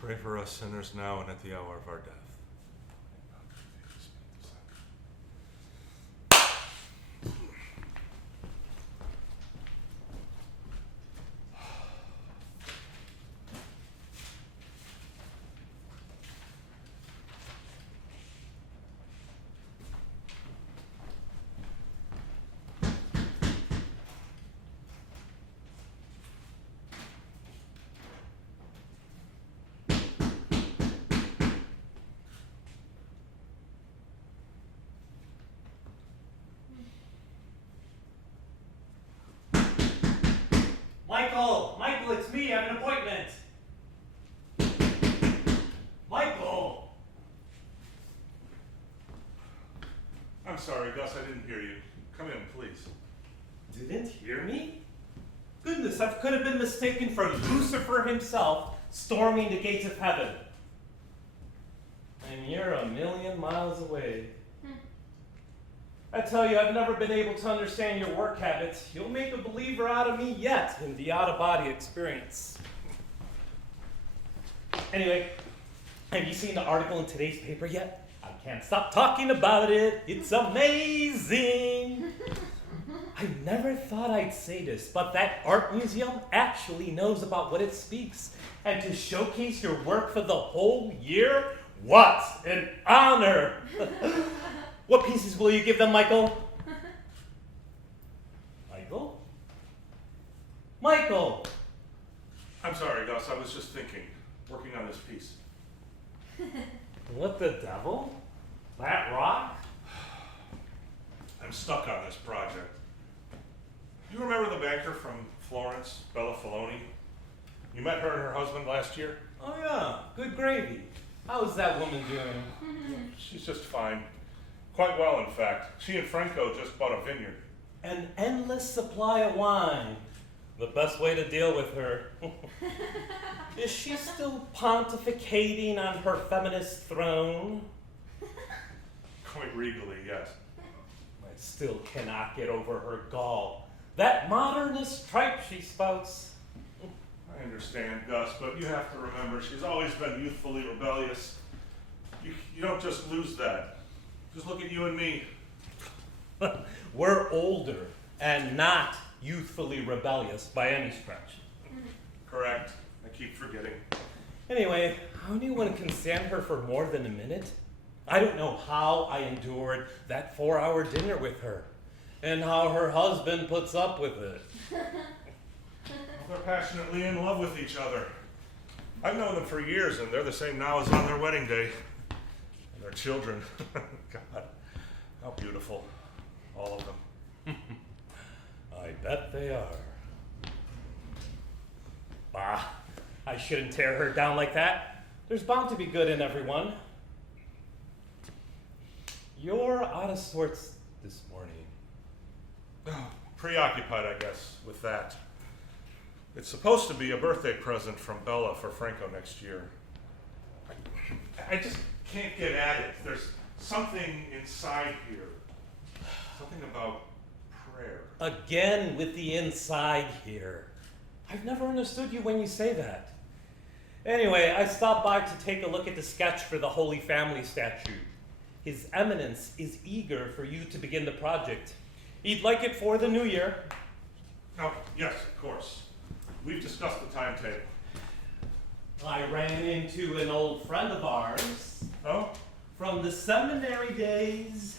Pray for us sinners now and at the hour of our death. Michael, it's me. I have an appointment. Michael! I'm sorry, Gus, I didn't hear you. Come in, please. Didn't hear me? Goodness, I could have been mistaken for Lucifer himself storming the gates of heaven. And you're a million miles away. I tell you, I've never been able to understand your work habits. You'll make a believer out of me yet in the out-of-body experience. Anyway, have you seen the article in today's paper yet? I can't stop talking about it. It's amazing. I never thought I'd say this, but that art museum actually knows about what it speaks. And to showcase your work for the whole year? What an honor! What pieces will you give them, Michael? Michael? Michael! I'm sorry, Gus, I was just thinking, working on this piece. What the devil? That rock? I'm stuck on this project. You remember the banker from Florence, Bella Filoni? You met her and her husband last year? Oh yeah, good gravy. How's that woman doing? She's just fine. Quite well, in fact. She and Franco just bought a vineyard. An endless supply of wine. The best way to deal with her. Is she still pontificating on her feminist throne? Quite regally, yes. I still cannot get over her gall. That modernist tripe she spouts. I understand, Gus, but you have to remember she's always been youthfully rebellious. You don't just lose that. Just look at you and me. We're older and not youthfully rebellious by any stretch. Correct. I keep forgetting. Anyway, how anyone can stand her for more than a minute? I don't know how I endured that 4-hour dinner with her, and how her husband puts up with it. Well, they're passionately in love with each other. I've known them for years, and they're the same now as on their wedding day. And their children. God, how beautiful. All of them. I bet they are. Bah, I shouldn't tear her down like that. There's bound to be good in everyone. You're out of sorts this morning. Oh, preoccupied, I guess, with that. It's supposed to be a birthday present from Bella for Franco next year. I just can't get at it. There's something inside here. Something about prayer. Again with the inside here. I've never understood you when you say that. Anyway, I stopped by to take a look at the sketch for the Holy Family statue. His Eminence is eager for you to begin the project. He'd like it for the new year. Oh, yes, of course. We've discussed the timetable. I ran into an old friend of ours. Oh? From the seminary days.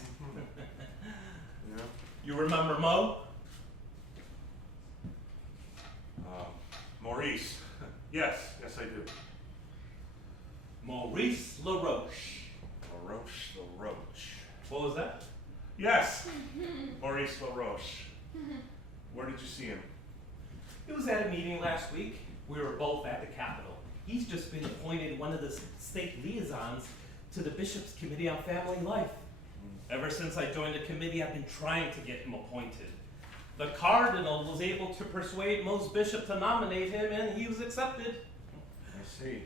Yeah. You remember Mo? Maurice. Yes, I do. Maurice LaRoche. LaRoche. What was that? Yes, Maurice LaRoche. Where did you see him? He was at a meeting last week. We were both at the Capitol. He's just been appointed one of the state liaisons to the Bishop's Committee on Family Life. Ever since I joined the committee, I've been trying to get him appointed. The Cardinal was able to persuade Mo's bishop to nominate him, and he was accepted. I see.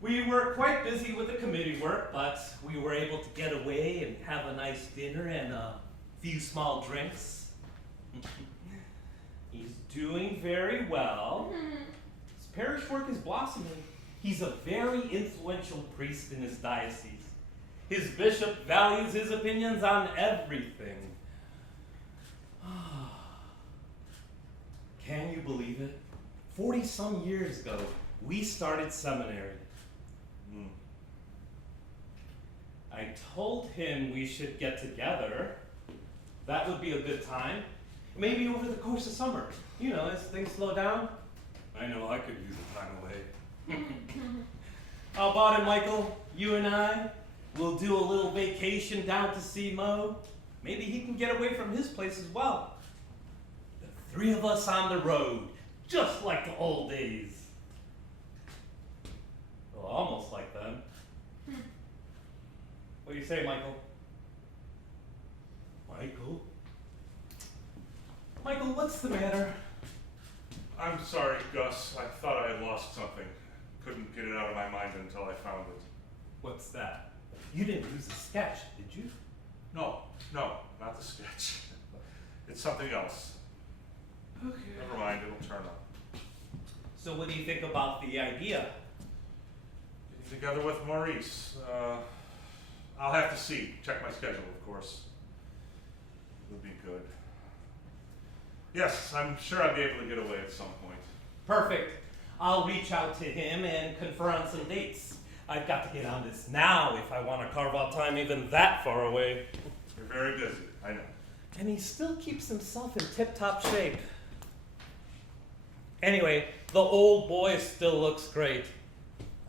We were quite busy with the committee work, but we were able to get away and have a nice dinner and a few small drinks. He's doing very well. His parish work is blossoming. He's a very influential priest in his diocese. His bishop values his opinions on everything. Can you believe it? 40-some years ago, we started seminary. I told him we should get together. That would be a good time. Maybe over the course of summer. You know, as things slow down. I know I could use the time away. How about it, Michael? You and I? We'll do a little vacation down to see Mo. Maybe he can get away from his place as well. The three of us on the road, just like the old days. Well, almost like them. What do you say, Michael? Michael? Michael, what's the matter? I'm sorry, Gus. I thought I had lost something. Couldn't get it out of my mind until I found it. What's that? You didn't lose the sketch, did you? No, not the sketch. It's something else. Okay. Never mind, it'll turn up. So what do you think about the idea? Getting together with Maurice. I'll have to see. Check my schedule, of course. It'll be good. Yes, I'm sure I'll be able to get away at some point. Perfect. I'll reach out to him and confer on some dates. I've got to get on this now if I want to carve out time even that far away. You're very busy, I know. And he still keeps himself in tip-top shape. Anyway, the old boy still looks great.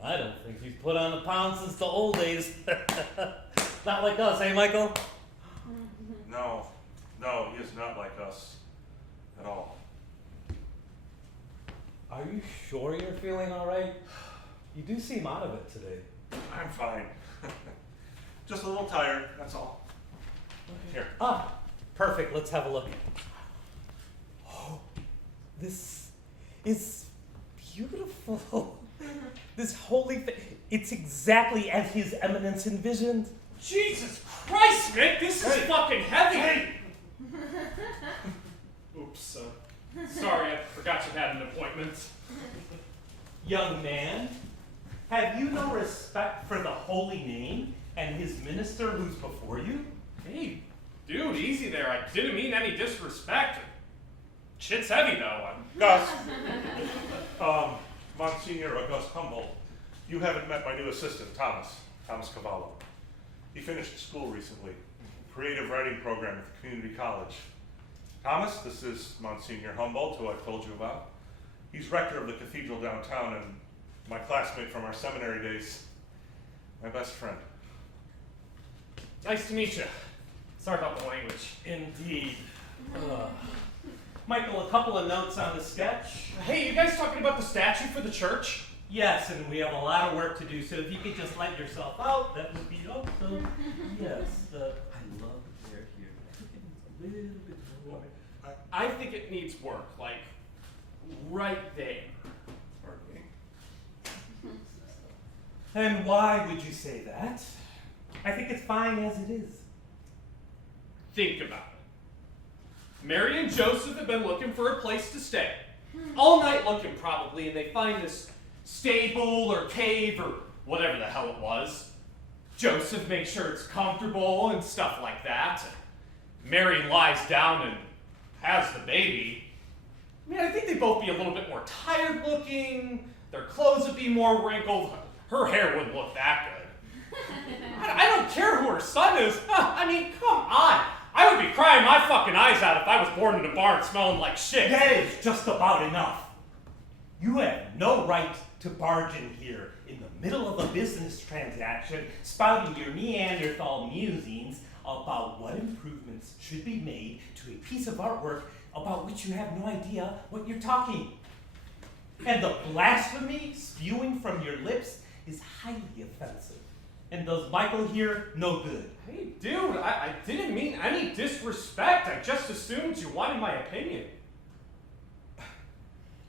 I don't think he's put on a pound since the old days. Not like us, eh, Michael? No, he is not like us at all. Are you sure you're feeling all right? You do seem out of it today. I'm fine. Just a little tired, that's all. Okay. Here. Ah, perfect. Let's have a look. Oh, this is beautiful. This holy thing. It's exactly as His Eminence envisioned. Jesus Christ, Nick, this is fucking heavy! Hey! Oops, sorry, I forgot you had an appointment. Young man, have you no respect for the holy name and his minister who's before you? Hey, dude, easy there. I didn't mean any disrespect. Shit's heavy, though. Gus, Monsignor Gus Humboldt, you haven't met my new assistant, Thomas Cavallo. He finished school recently, creative writing program at the community college. Thomas, this is Monsignor Humboldt, who I've told you about. He's rector of the cathedral downtown and my classmate from our seminary days, my best friend. Nice to meet you. Sorry about the language. Indeed. Michael, a couple of notes on the sketch. Hey, you guys talking about the statue for the church? Yes, and we have a lot of work to do, so if you could just let yourself out, that would be awesome. Yes, I love the hair here. I think it needs a little bit more. I think it needs work, like, right there. Pardon me. And why would you say that? I think it's fine as it is. Think about it. Mary and Joseph have been looking for a place to stay. All night looking, probably, and they find this stable or cave or whatever the hell it was. Joseph makes sure it's comfortable and stuff like that. Mary lies down and has the baby. I mean, I think they'd both be a little bit more tired looking. Their clothes would be more wrinkled. Her hair wouldn't look that good. I don't care who her son is. I mean, come on. I would be crying my fucking eyes out if I was born in a barn smelling like shit. That is just about enough. You have no right to barge in here in the middle of a business transaction, spouting your Neanderthal musings about what improvements should be made to a piece of artwork about which you have no idea what you're talking. And the blasphemy spewing from your lips is highly offensive and does Michael here no good. Hey, dude, I didn't mean any disrespect. I just assumed you wanted my opinion.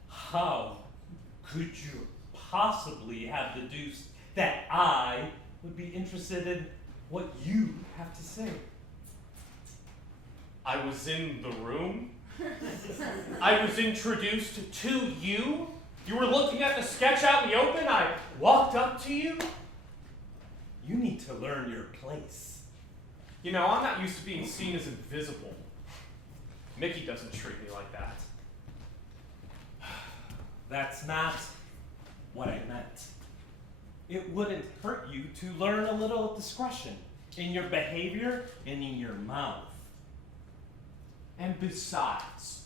How could you possibly have deduced that I would be interested in what you have to say? I was in the room. I was introduced to you You were looking at the sketch out in the open. I walked up to you. You need to learn your place. You know, I'm not used to being seen as invisible. Mickey doesn't treat me like that. That's not what I meant. It wouldn't hurt you to learn a little discretion in your behavior and in your mouth. And besides,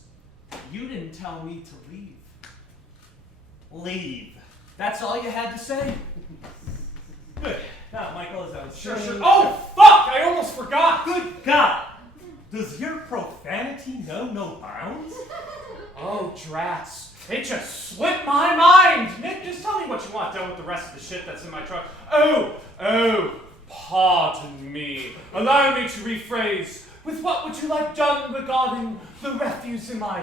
you didn't tell me to leave. Leave. That's all you had to say? Good. Now, Michael, as I was Sure. saying- Oh, fuck! I almost forgot! Good God! Does your profanity know no bounds? Oh, drats. It just slipped my mind! Nick, just tell me what you want done with the rest of the shit that's in my truck. Oh, pardon me. Allow me to rephrase. With what would you like done regarding the refuse in my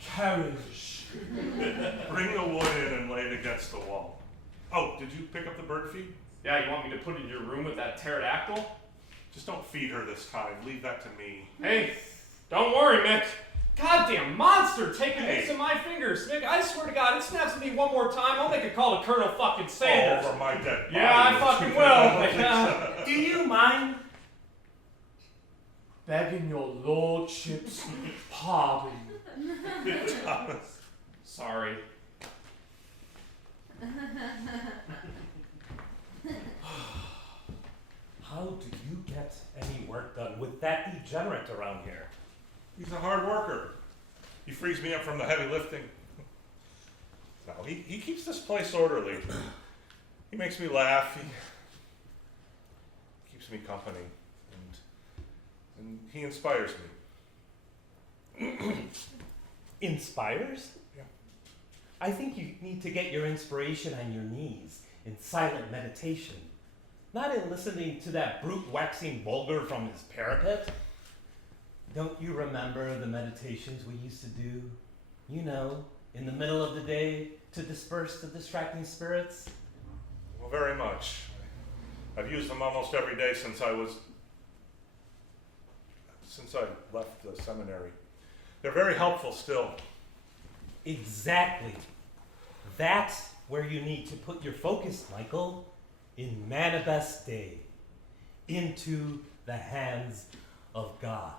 carriage? Bring the wood in and lay it against the wall. Oh, did you pick up the bird feed? Yeah, you want me to put it in your room with that pterodactyl? Just don't feed her this time. Leave that to me. Hey, don't worry, Mick. Goddamn monster taking Hey. bits of my fingers. Mick, I swear to God, it snaps me one more time. I'll make a call to Colonel fucking Sanders. Over my dead body. Yeah, I fucking will. Do you mind? Begging your lordship's pardon. Thomas. Sorry. How do you get any work done with that degenerate around here? He's a hard worker. He frees me up from the heavy lifting. No, he keeps this place orderly. He makes me laugh. He keeps me company. And he inspires me. Inspires? Yeah. I think you need to get your inspiration on your knees in silent meditation, not in listening to that brute waxing vulgar from his parapet. Don't you remember the meditations we used to do? You know, in the middle of the day to disperse the distracting spirits? Well, very much. I've used them almost every day since I left the seminary. They're very helpful still. Exactly. That's where you need to put your focus, Michael. In Manifest Day. Into the hands of God.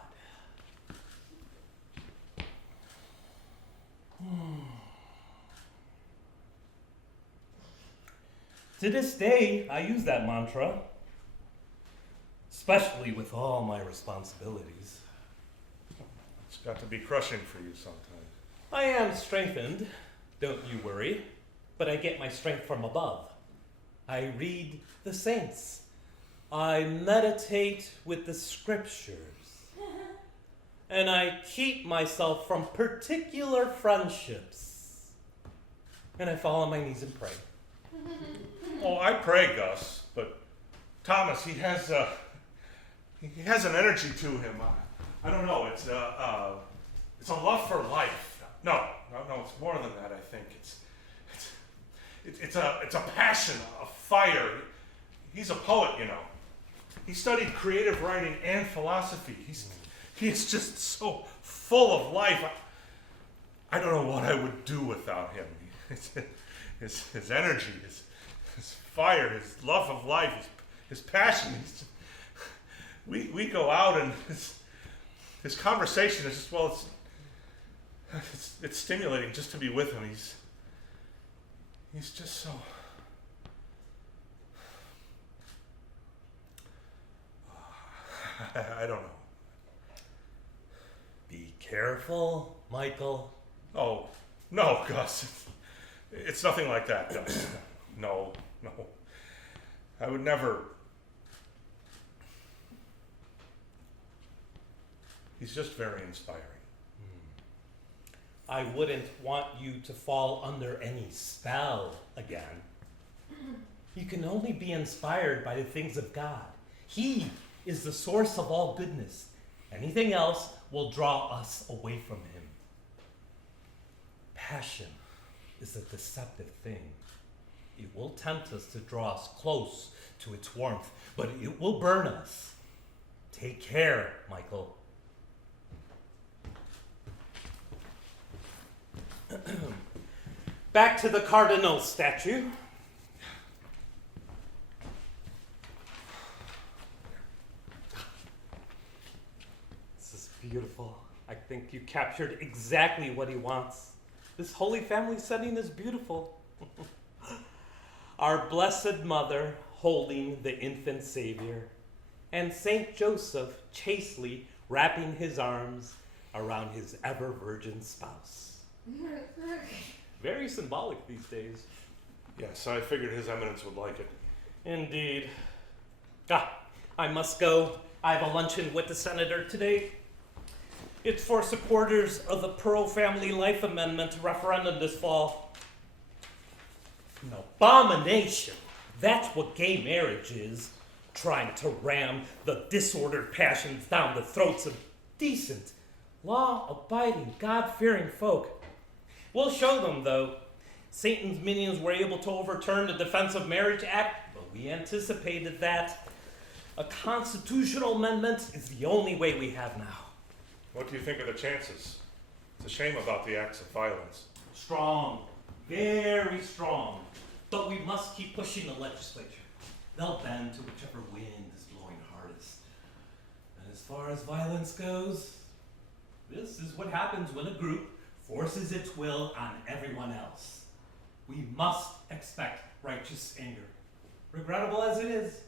To this day, I use that mantra, especially with all my responsibilities. It's got to be crushing for you sometimes. I am strengthened, don't you worry, but I get my strength from above. I read the saints. I meditate with the scriptures. And I keep myself from particular friendships. And I fall on my knees and pray. Oh, I pray, Gus, but Thomas, he has an energy to him. I don't know. It's a love for life. No, it's more than that. I think it's a passion, a fire. He's a poet, you know. He studied creative writing and philosophy. He's just so full of life. I don't know what I would do without him. His energy, his fire, his love of life, his passion. We go out and his conversation is just, well, it's stimulating just to be with him. He's just so. I don't know. Be careful, Michael. Oh, no, Gus. It's nothing like that, Gus. No. I would never. He's just very inspiring. I wouldn't want you to fall under any spell again. You can only be inspired by the things of God. He is the source of all goodness. Anything else will draw us away from him. Passion is a deceptive thing. It will tempt us to draw us close to its warmth, but it will burn us. Take care, Michael. Back to the cardinal statue. This is beautiful. I think you captured exactly what he wants. This Holy Family setting is beautiful. Our Blessed Mother holding the infant Savior, and Saint Joseph chastely wrapping his arms around his ever-virgin spouse. Very symbolic these days. Yes, I figured His Eminence would like it. Indeed. I must go. I have a luncheon with the senator today. It's for supporters of the pro-family life amendment referendum this fall. An abomination. That's what gay marriage is. Trying to ram the disordered passions down the throats of decent, law-abiding, God-fearing folk. We'll show them, though. Satan's minions were able to overturn the Defense of Marriage Act, but we anticipated that. A constitutional amendment is the only way we have now. What do you think of the chances? It's a shame about the acts of violence. Strong. Very strong. But we must keep pushing the legislature. They'll bend to whichever wind is blowing hardest. And as far as violence goes, this is what happens when a group forces its will on everyone else. We must expect righteous anger, regrettable as it is.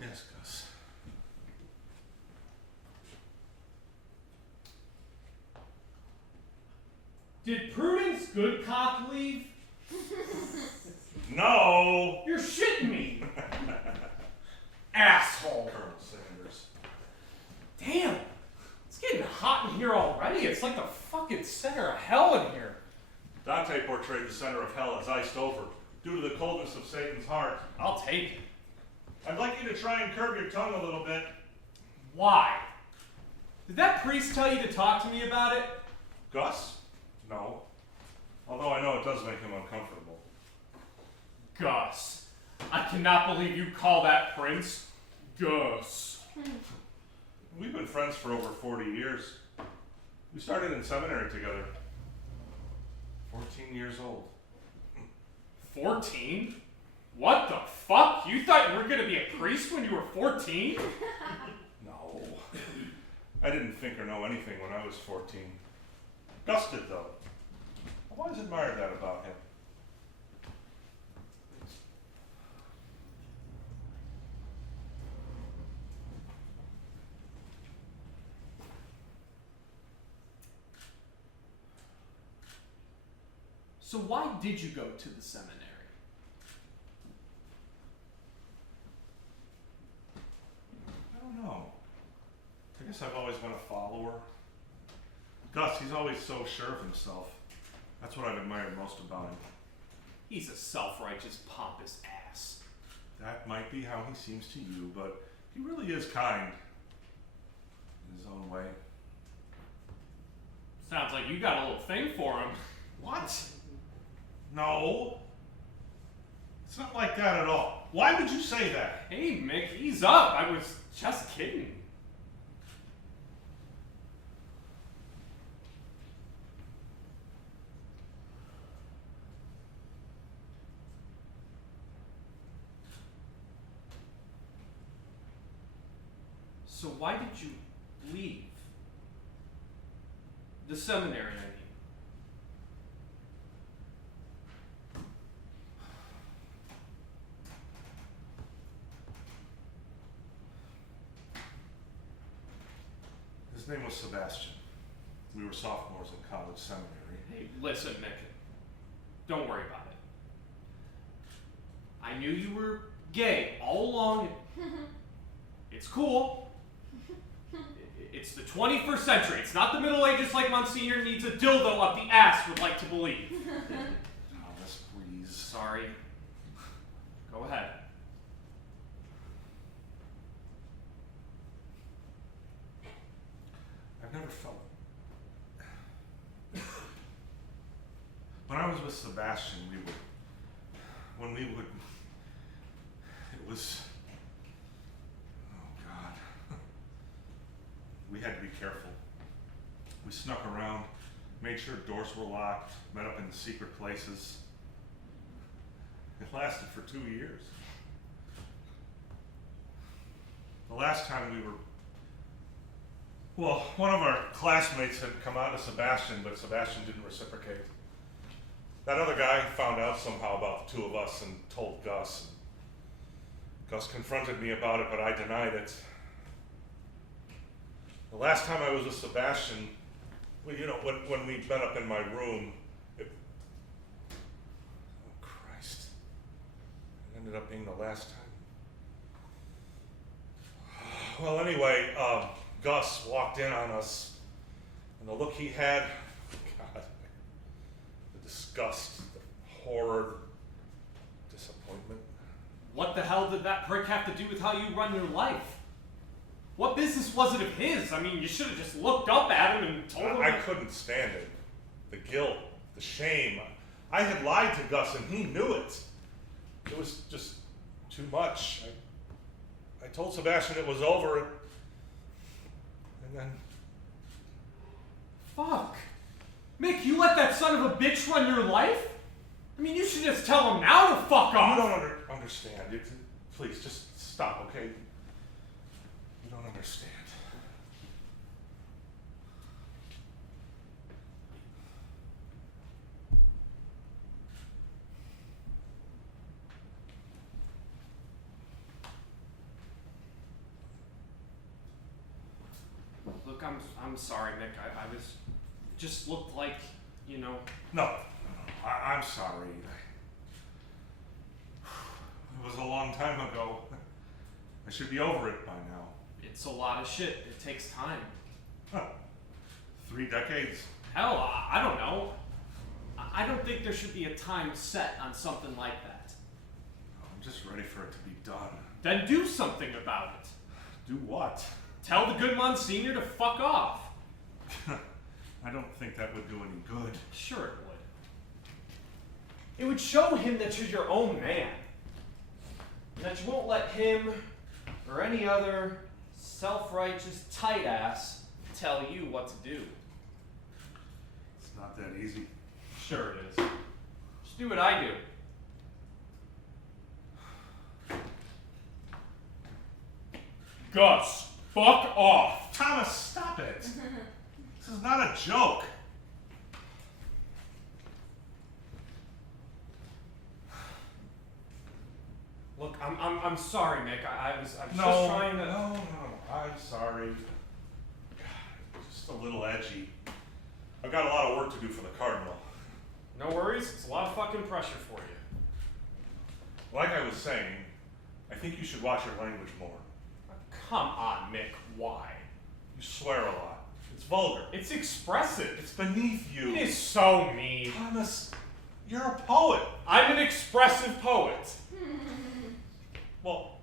Yes, Gus. Did Prudence Goodcock leave? No! You're shitting me! Asshole! Colonel Sanders. Damn! It's getting hot in here already. It's like the fucking center of hell in here. Dante portrayed the center of hell as iced over, due to the coldness of Satan's heart. I'll take it. I'd like you to try and curb your tongue a little bit. Why? Did that priest tell you to talk to me about it? Gus? No. Although I know it does make him uncomfortable. Gus. I cannot believe you call that prince Gus. We've been friends for over 40 years. We started in seminary together. 14 years old. 14? What the fuck? You thought you were gonna be a priest when you were 14? No. I didn't think or know anything when I was 14. Gus did, though. I've always admired that about him. So why did you go to the seminary? I don't know. I guess I've always been a follower. Gus, he's always so sure of himself. That's what I've admired most about him. He's a self-righteous, pompous ass. That might be how he seems to you, but he really is kind. In his own way. Sounds like you got a little thing for him. What? No. It's not like that at all. Why would you say that? Hey, Mick, ease up. I was just kidding. So why did you leave? The seminary, I mean. His name was Sebastian. We were sophomores in college seminary. Hey, listen, Nick. Don't worry about it. I knew you were gay all along. It's cool. It's the 21st century. It's not the Middle Ages like Monsignor needs a dildo up the ass would like to believe. Thomas, please. Sorry. Go ahead. I've never felt. When I was with Sebastian, it was made sure doors were locked, met up in secret places. It lasted for 2 years. The last time we were, well, one of our classmates had come out to Sebastian, but Sebastian didn't reciprocate. That other guy found out somehow about the two of us and told Gus. Gus confronted me about it, but I denied it. The last time I was with Sebastian, well, you know, when we met up in my room, oh Christ, it ended up being the last time. Well, anyway, Gus walked in on us, and the look he had, God, the disgust, the horror, disappointment. What the hell did that prick have to do with how you run your life? What business was it of his? I mean, you should have just looked up at him and told him. I couldn't stand it. The guilt, the shame. I had lied to Gus, and he knew it. It was just too much. I told Sebastian it was over, and then... Fuck. Mick, you let that son of a bitch run your life? I mean, you should just tell him now to fuck off. You don't understand. Please, just stop, okay? You don't understand. Look, I'm sorry, Mick. I was, it just looked like, you know. No. I'm sorry. It was a long time ago. I should be over it by now. It's a lot of shit. It takes time. Huh. 3 decades? Hell, I don't know. I don't think there should be a time set on something like that. I'm just ready for it to be done. Then do something about it. Do what? Tell the good Monsignor to fuck off. I don't think that would do any good. Sure it would. It would show him that you're your own man. And that you won't let him or any other self-righteous tight ass tell you what to do. It's not that easy. Sure it is. Just do what I do. Gus, fuck off. Thomas, stop it. This is not a joke. Look, I'm sorry, Mick. I was just No, trying to. no, I'm sorry. God, just a little edgy. I've got a lot of work to do for the Cardinal. No worries. It's a lot of fucking pressure for you. Like I was saying, I think you should watch your language more. Come on, Mick. Why? You swear a lot. It's vulgar. It's expressive. It's beneath you. It is so mean. Thomas, you're a poet. I'm an expressive poet. Well,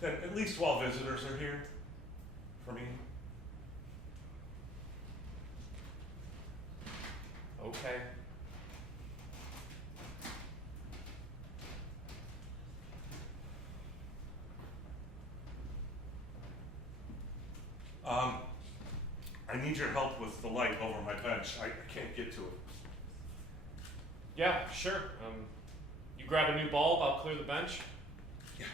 then at least while visitors are here, for me. Okay. I need your help with the light over my bench. I can't get to it. Yeah, sure. You grab a new bulb, I'll clear the bench. Yeah.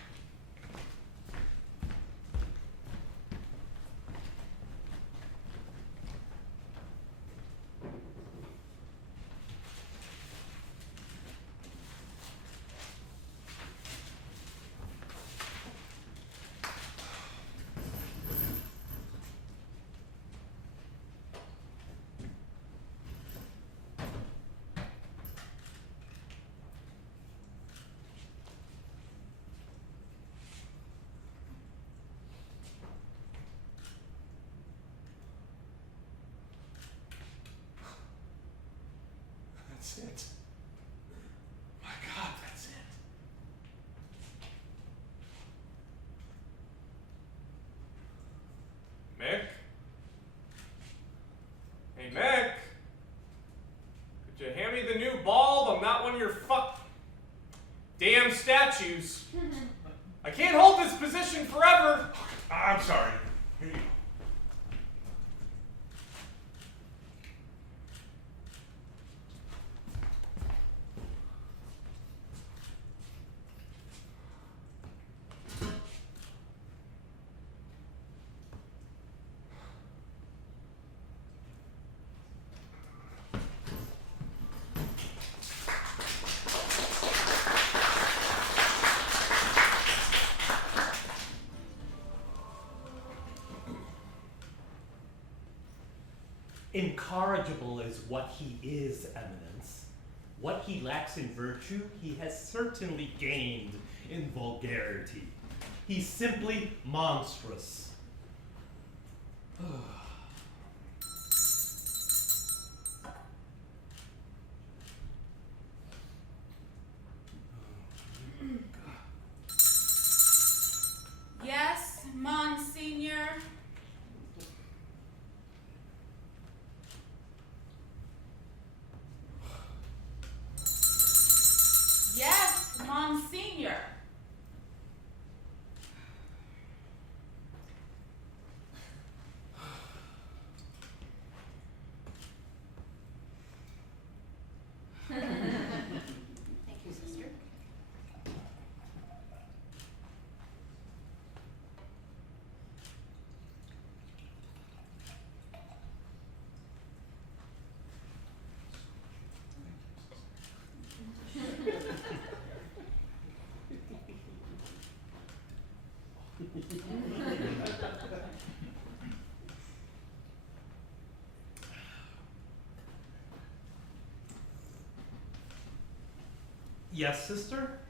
That's it. My God, that's it. Mick? Hey, Mick? Could you hand me the new bulb? I'm not one of your damn statues. I can't hold this position forever. I'm sorry. Here you go. Incorrigible is what he is, Eminence. What he lacks in virtue, he has certainly gained in vulgarity. He's simply monstrous. Yes, Monsignor. Yes, Monsignor. Thank you, sister. Yes, sister?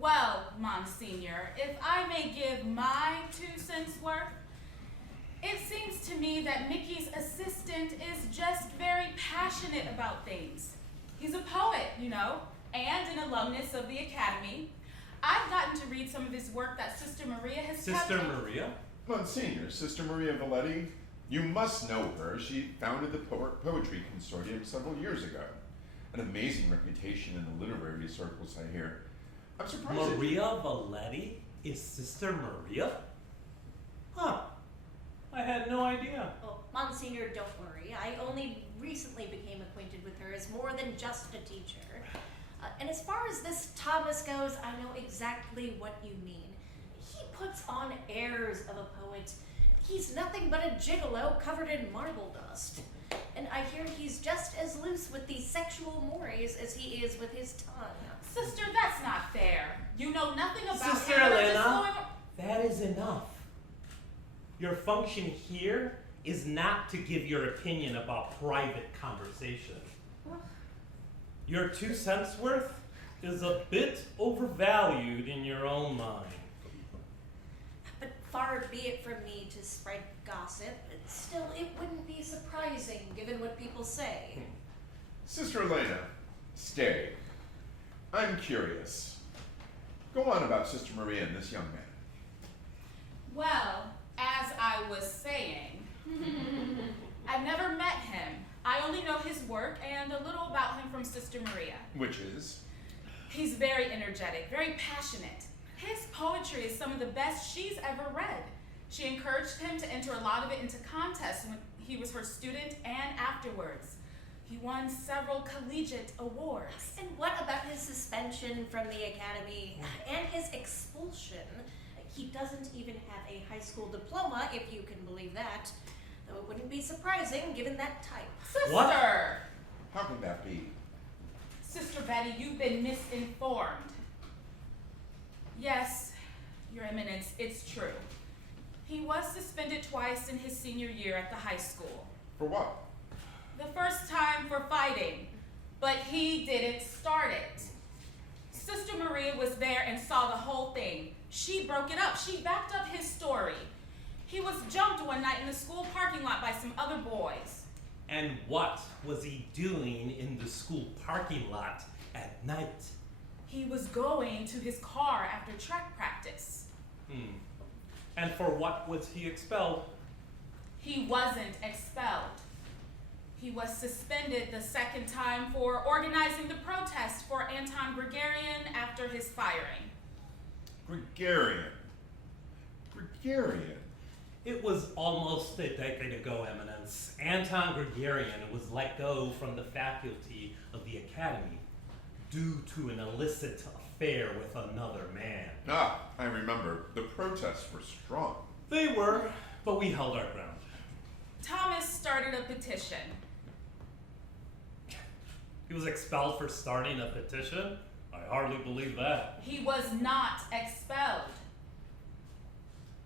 Well, Monsignor, if I may give my 2 cents worth, it seems to me that Mickey's assistant is just very passionate about things. He's a poet, you know, and an alumnus of the Academy. I've gotten to read some of his work that Sister Maria has kept. Sister Maria? Monsignor, Sister Maria Valetti, you must know her. She founded the Poetry Consortium several years ago. An amazing reputation in the literary circles, I hear. I'm surprised that- Maria Valetti is Sister Maria? Huh. I had no idea. Oh, Monsignor, don't worry. I only recently became acquainted with her as more than just a teacher. And as far as this Thomas goes, I know exactly what you mean. He puts on airs of a poet. He's nothing but a gigolo covered in marble dust. And I hear he's just as loose with these sexual mores as he is with his tongue. Sister, that's not fair. You know nothing about Sister him. You're just Elena, going- that is enough. Your function here is not to give your opinion about private conversation. Your 2 cents worth is a bit overvalued in your own mind. But far be it from me to spread gossip. Still, it wouldn't be surprising given what people say. Sister Elena, stay. I'm curious. Go on about Sister Maria and this young man. Well, as I was saying, I've never met him. I only know his work and a little about him from Sister Maria. Which is? He's very energetic, very passionate. His poetry is some of the best she's ever read. She encouraged him to enter a lot of it into contests when he was her student and afterwards. He won several collegiate awards. And what about his suspension from the academy and his expulsion? He doesn't even have a high school diploma, if you can believe that. Though it wouldn't be surprising given that type. Sister! What? How can that be? Sister Betty, you've been misinformed. Yes, Your Eminence, it's true. He was suspended twice in his senior year at the high school. For what? The first time for fighting, but he didn't start it. Sister Maria was there and saw the whole thing. She broke it up. She backed up his story. He was jumped one night in the school parking lot by some other boys. And what was he doing in the school parking lot at night? He was going to his car after track practice. And for what was he expelled? He wasn't expelled. He was suspended the second time for organizing the protest for Anton Gregorian after his firing. Gregorian. Gregorian. It was almost a decade ago, Eminence. Anton Gregorian was let go from the faculty of the Academy due to an illicit affair with another man. Ah, I remember. The protests were strong. They were, but we held our ground. Thomas started a petition. He was expelled for starting a petition? I hardly believe that. He was not expelled.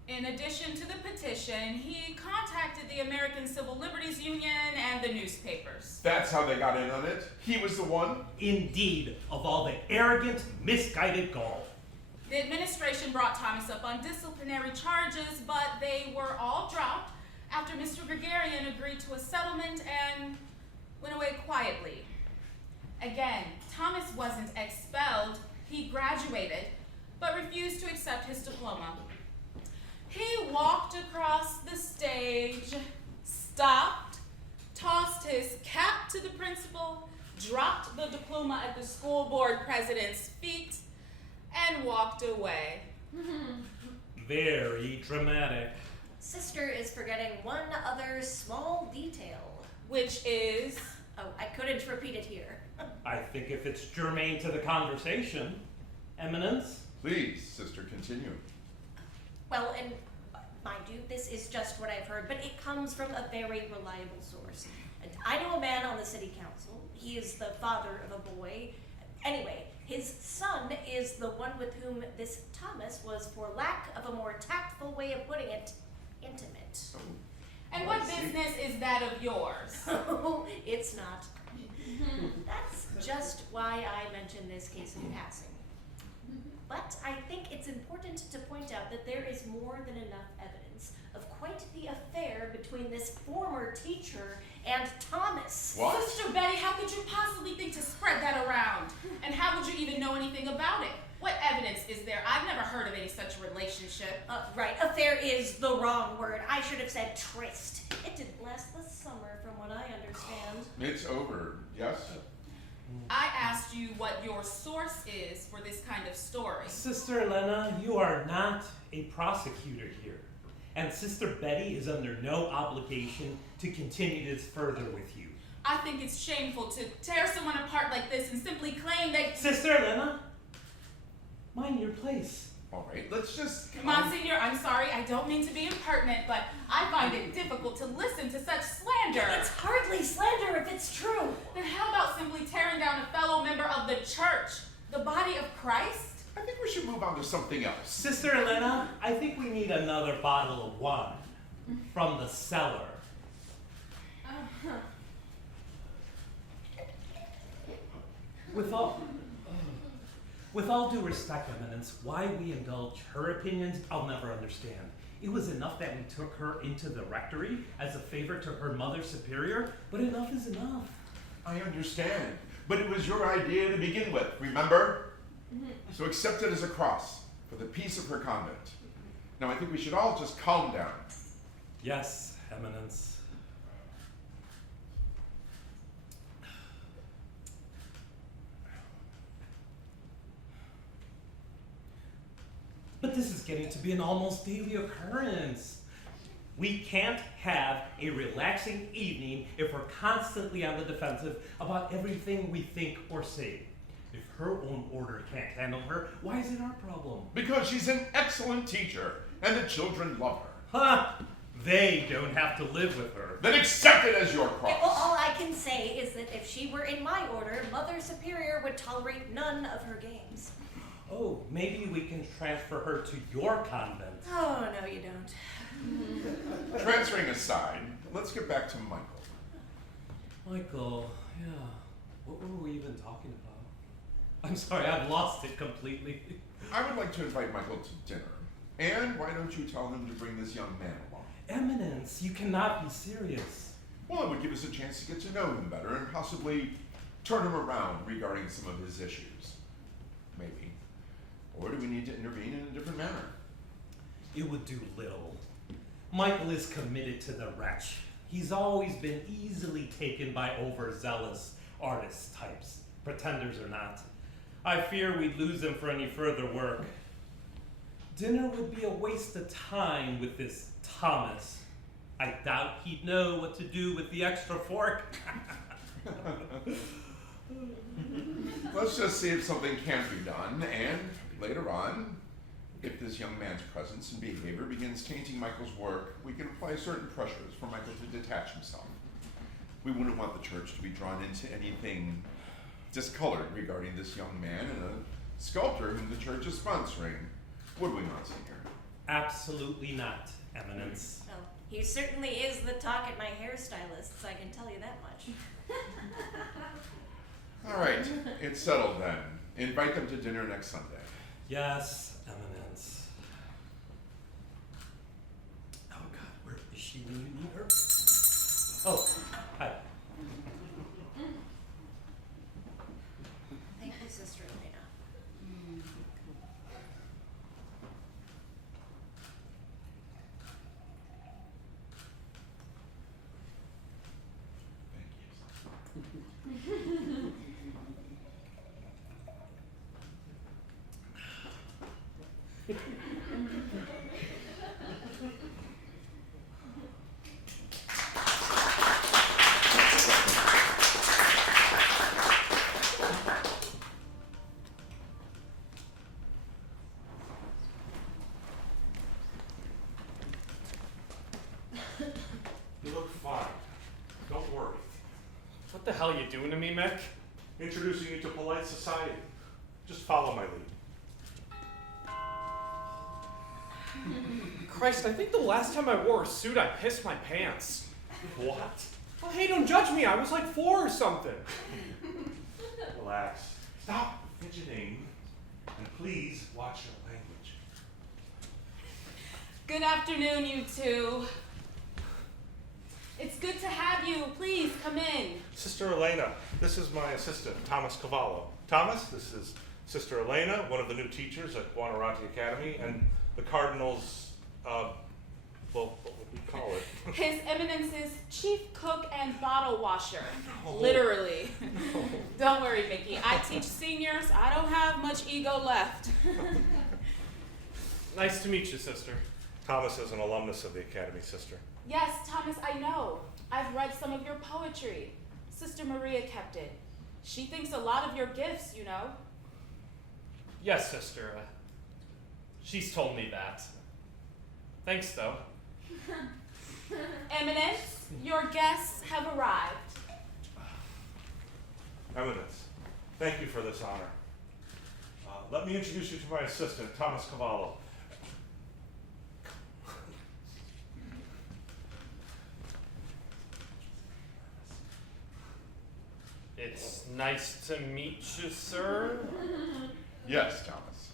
In addition to the petition, he contacted the American Civil Liberties Union and the newspapers. That's how they got in on it? He was the one? Indeed, of all the arrogant, misguided gall. The administration brought Thomas up on disciplinary charges, but they were all dropped after Mr. Gregarian agreed to a settlement and went away quietly. Again, Thomas wasn't expelled, he graduated, but refused to accept his diploma. He walked across the stage, stopped, tossed his cap to the principal, dropped the diploma at the school board president's feet, and walked away. Very dramatic. Sister is forgetting one other small detail. Which is... Oh, I couldn't repeat it here. I think if it's germane to the conversation, Eminence. Please, sister, continue. Well, and mind you, this is just what I've heard, but it comes from a very reliable source. And I know a man on the city council. He is the father of a boy. Anyway, his son is the one with whom this Thomas was, for lack of a more tactful way of putting it, intimate. Oh, And what business is that of yours? Oh, it's not. That's just why I mentioned this case in passing. But I think it's important to point out that there is more than enough evidence of quite the affair between this former teacher and Thomas. What? Sister Betty, how could you possibly think to spread that around? And how would you even know anything about it? What evidence is there? I've never heard of any such relationship. Right, affair is the wrong word. I should have said tryst. It didn't last the summer, from what I understand. It's over, yes? I asked you what your source is for this kind of story. Sister Elena, you are not a prosecutor here. And Sister Betty is under no obligation to continue this further with you. I think it's shameful to tear someone apart like this and simply claim that... Sister Elena, mind your place. All right, let's just... Monsignor, I'm sorry, I don't mean to be impertinent, but I find it difficult to listen to such slander. It's hardly slander if it's true. Then how about simply tearing down a fellow member of the church, the body of Christ? I think we should move on to something else. Sister Elena, I think we need another bottle of wine from the cellar. With all due respect, Eminence, why we indulge her opinions, I'll never understand. It was enough that we took her into the rectory as a favor to her mother superior, but enough is enough. I understand, but it was your idea to begin with, remember? So accept it as a cross for the peace of her convent. Now I think we should all just calm down. Yes, Eminence. But this is getting to be an almost daily occurrence. We can't have a relaxing evening if we're constantly on the defensive about everything we think or say. If her own order can't handle her, why is it our problem? Because she's an excellent teacher, and the children love her. Huh? They don't have to live with her. Then accept it as your Okay, cross. well, all I can say is that if she were in my order, Mother Superior would tolerate none of her games. Oh, maybe we can transfer her to your convent. Oh, no, you don't. Transferring aside, let's get back to Michael. Michael, yeah. What were we even talking about? I'm sorry, I've lost it completely. I would like to invite Michael to dinner. And why don't you tell him to bring this young man along? Eminence, you cannot be serious. Well, it would give us a chance to get to know him better and possibly turn him around regarding some of his issues. Maybe. Or do we need to intervene in a different manner? It would do little. Michael is committed to the wretch. He's always been easily taken by overzealous artist types, pretenders or not. I fear we'd lose him for any further work. Dinner would be a waste of time with this Thomas. I doubt he'd know what to do with the extra fork. Let's just see if something can be done, and later on, if this young man's presence and behavior begins tainting Michael's work, we can apply certain pressures for Michael to detach himself. We wouldn't want the church to be drawn into anything discolored regarding this young man and a sculptor whom the church is sponsoring. Would we, Monsignor? Absolutely not, Eminence. Well, he certainly is the talk at my hairstylist's, I can tell you that much. All right, it's settled then. Invite them to dinner next Sunday. Yes, Eminence. Oh God, where is she when you need her? Oh, hi. Thank you, Sister Elena. You look fine. Don't worry. What the hell are you doing to me, Mick? Introducing you to polite society. Just follow my lead. Christ, I think the last time I wore a suit, I pissed my pants. What? Well, hey, don't judge me. I was like 4 or something. Relax. Stop fidgeting. And please watch your language. Good afternoon, you two. It's good to have you. Please come in. Sister Elena, this is my assistant, Thomas Cavallo. Thomas, this is Sister Elena, one of the new teachers at Buonarroti Academy, and the Cardinal's, well, what would we call it? His Eminence's chief cook and bottle washer. No. Literally. Don't worry, Mickey. I teach seniors. I don't have much ego left. Nice to meet you, sister. Thomas is an alumnus of the Academy, sister. Yes, Thomas, I know. I've read some of your poetry. Sister Maria kept it. She thinks a lot of your gifts, you know. Yes, sister. She's told me that. Thanks, though. Eminence, your guests have arrived. Eminence, thank you for this honor. Let me introduce you to my assistant, Thomas Cavallo. It's nice to meet you, sir. Yes, Thomas.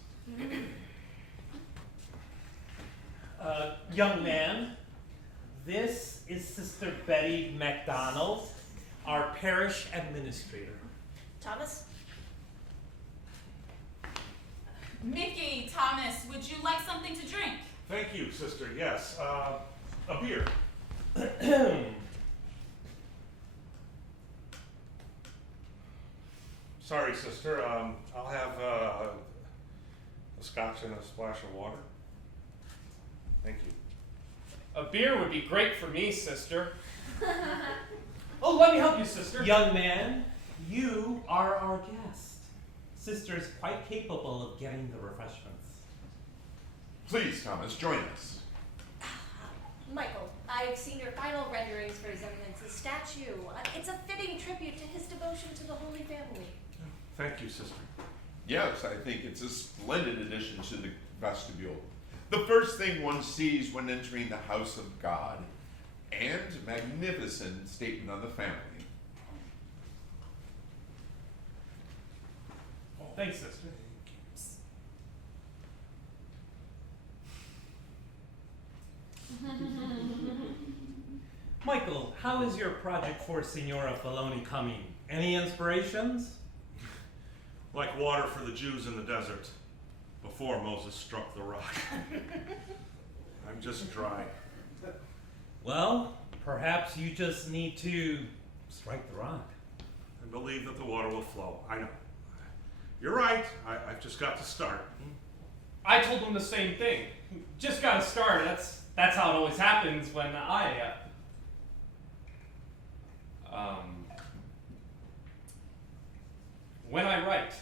Young man, this is Sister Betty MacDonald, our parish administrator. Thomas? Mickey, Thomas, would you like something to drink? Thank you, sister. Yes, a beer. Sorry, sister. I'll have a scotch and a splash of water. Thank you. A beer would be great for me, sister. Oh, let me help you, sister. Young man, you are our guest. Sister is quite capable of getting the refreshments. Please, Thomas, join us. Michael, I've seen your final renderings for His Eminence's statue. It's a fitting tribute to his devotion to the Holy Family. Thank you, sister. Yes, I think it's a splendid addition to the vestibule. The first thing one sees when entering the house of God, and magnificent statement on the family. Thanks, sister. Michael, how is your project for Signora Filoni coming? Any inspirations? Like water for the Jews in the desert before Moses struck the rock. I'm just dry. Well, perhaps you just need to strike the rock. I believe that the water will flow. I know. You're right. I've just got to start. I told them the same thing. Just gotta start. That's how it always happens when when I write.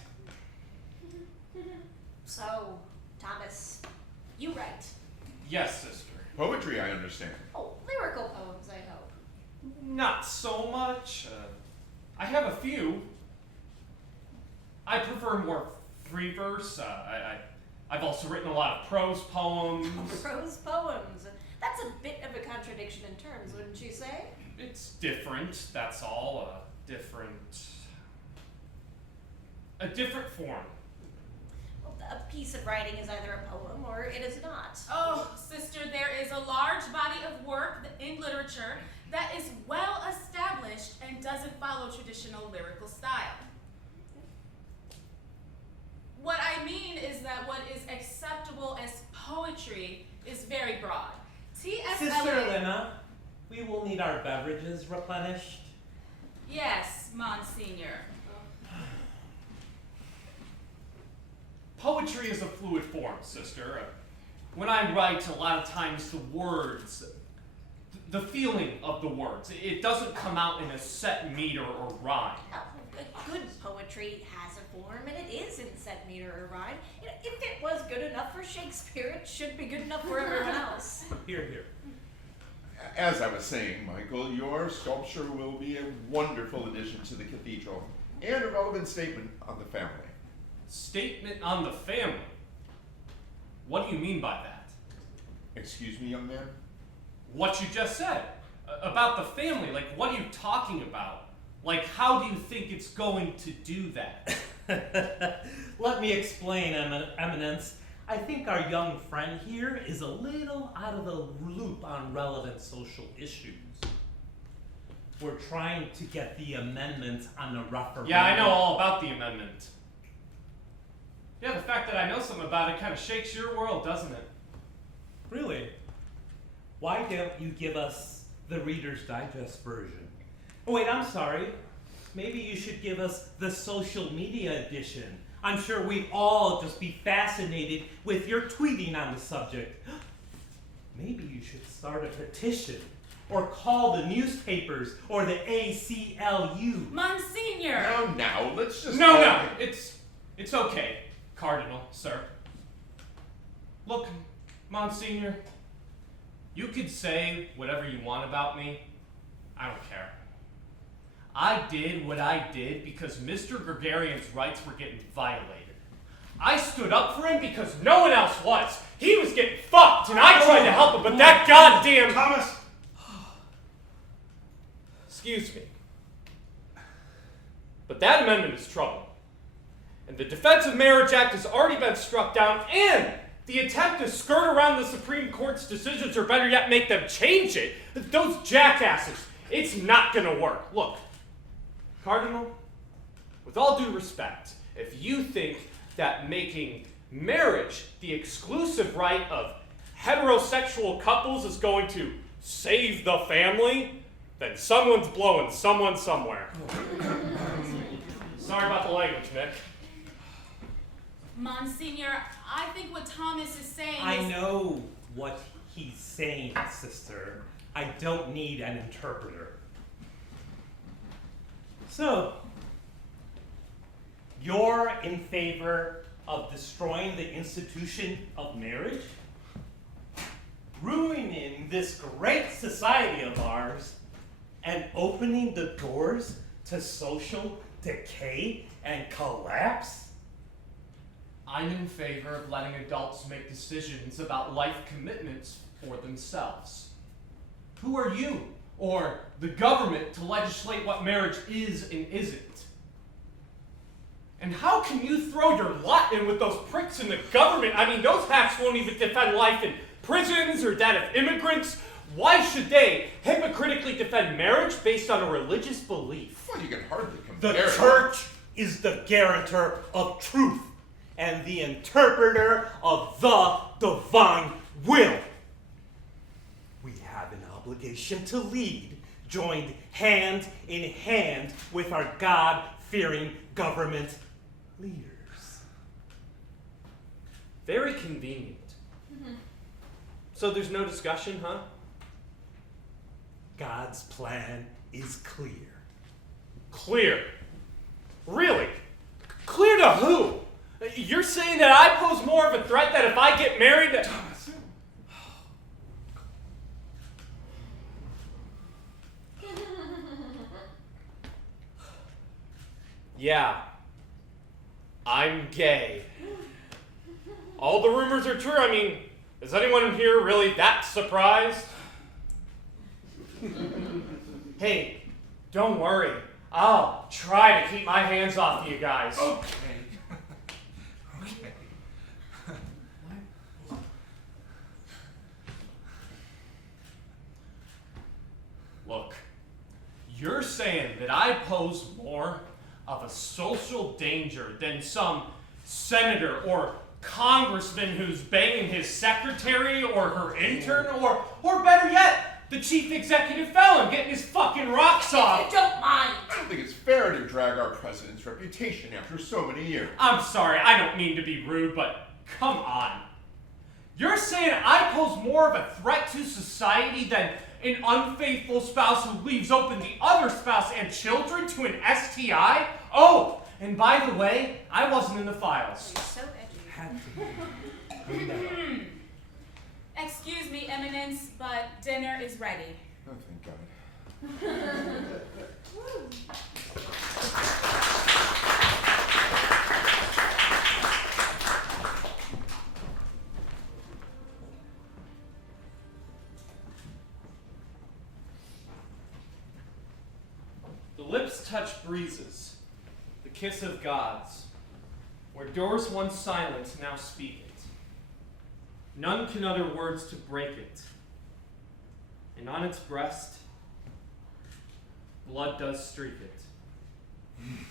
So, Thomas, you write. Yes, sister. Poetry, I understand. Oh, lyrical poems, I hope. Not so much. I have a few. I prefer more free verse. I I've also written a lot of prose poems. Prose poems. That's a bit of a contradiction in terms, wouldn't you say? It's different, that's all. A different form. Well, a piece of writing is either a poem or it is not. Oh, sister, there is a large body of work in literature that is well established and doesn't follow traditional lyrical style. What I mean is that what is acceptable as poetry is very broad. T.S. Sister Eliot. Elena, we will need our beverages replenished. Yes, Monsignor. Poetry is a fluid form, sister. When I write, a lot of times the words, the feeling of the words, it doesn't come out in a set meter or rhyme. Good poetry has a form, and it is in set meter or rhyme. You know, if it was good enough for Shakespeare, it should be good enough for everyone else. Here, here. As I was saying, Michael, your sculpture will be a wonderful addition to the cathedral and a relevant statement on the family. Statement on the family? What do you mean by that? Excuse me, young man? What you just said. About the family, like what are you talking about? Like how do you think it's going to do that? Let me explain, Eminence. I think our young friend here is a little out of the loop on relevant social issues. We're trying to get the amendment on the referendum. Yeah, I know all about the amendment. Yeah, the fact that I know something about it kind of shakes your world, doesn't it? Really? Why don't you give us the Reader's Digest version? Oh, wait, I'm sorry. Maybe you should give us the social media edition. I'm sure we'd all just be fascinated with your tweeting on the subject. Maybe you should start a petition or call the newspapers or the ACLU. Monsignor! Now, let's just... No, it's okay, Cardinal, sir. Look, Monsignor, you could say whatever you want about me. I don't care. I did what I did because Mr. Gregarian's rights were getting violated. I stood up for him because no one else was. He was getting fucked, and I tried to help him, but that goddamn... Thomas! Excuse me. But that amendment is trouble. And the Defense of Marriage Act has already been struck down, and the attempt to skirt around the Supreme Court's decisions, or better yet, make them change it, those jackasses, it's not gonna work. Look, Cardinal, with all due respect, if you think that making marriage the exclusive right of heterosexual couples is going to save the family, then someone's blowing someone somewhere. Sorry about the language, Nick. Monsignor, I think what Thomas is saying I is... know what he's saying, sister. I don't need an interpreter. So, you're in favor of destroying the institution of marriage? Ruining this great society of ours and opening the doors to social decay and collapse? I'm in favor of letting adults make decisions about life commitments for themselves. Who are you, or the government, to legislate what marriage is and isn't? And how can you throw your lot in with those pricks in the government? I mean, those hacks won't even defend life in prisons or that of immigrants. Why should they hypocritically defend marriage based on a religious belief? Well, you can hardly The compare... church is the guarantor of truth and the interpreter of the divine will. We have an obligation to lead, joined hand in hand with our God-fearing government leaders. Very convenient. So there's no discussion, huh? God's plan is clear. Clear. Really? Clear to who? You're saying that I pose more of a threat that if I get married that... Thomas. Yeah. I'm gay. all the rumors are true. I mean, is anyone here really that surprised? Hey, don't worry. I'll try to keep my hands off you guys. Okay. Okay. Look, you're saying that I pose more of a social danger than some senator or congressman who's banging his secretary or her intern, or better yet, the chief executive felon getting his fucking rocks off. Don't mind. I don't think it's fair to drag our president's reputation after so many years. I'm sorry, I don't mean to be rude, but come on. You're saying I pose more of a threat to society than an unfaithful spouse who leaves open the other spouse and children to an STI? Oh, and by the way, I wasn't in the files. You're so edgy. Excuse me, Eminence, but dinner is ready. Oh, thank God. The lips touch breezes, the kiss of gods. Where doors once silent now speak it. None can utter words to break it. And on its breast, blood does streak it. Thanks.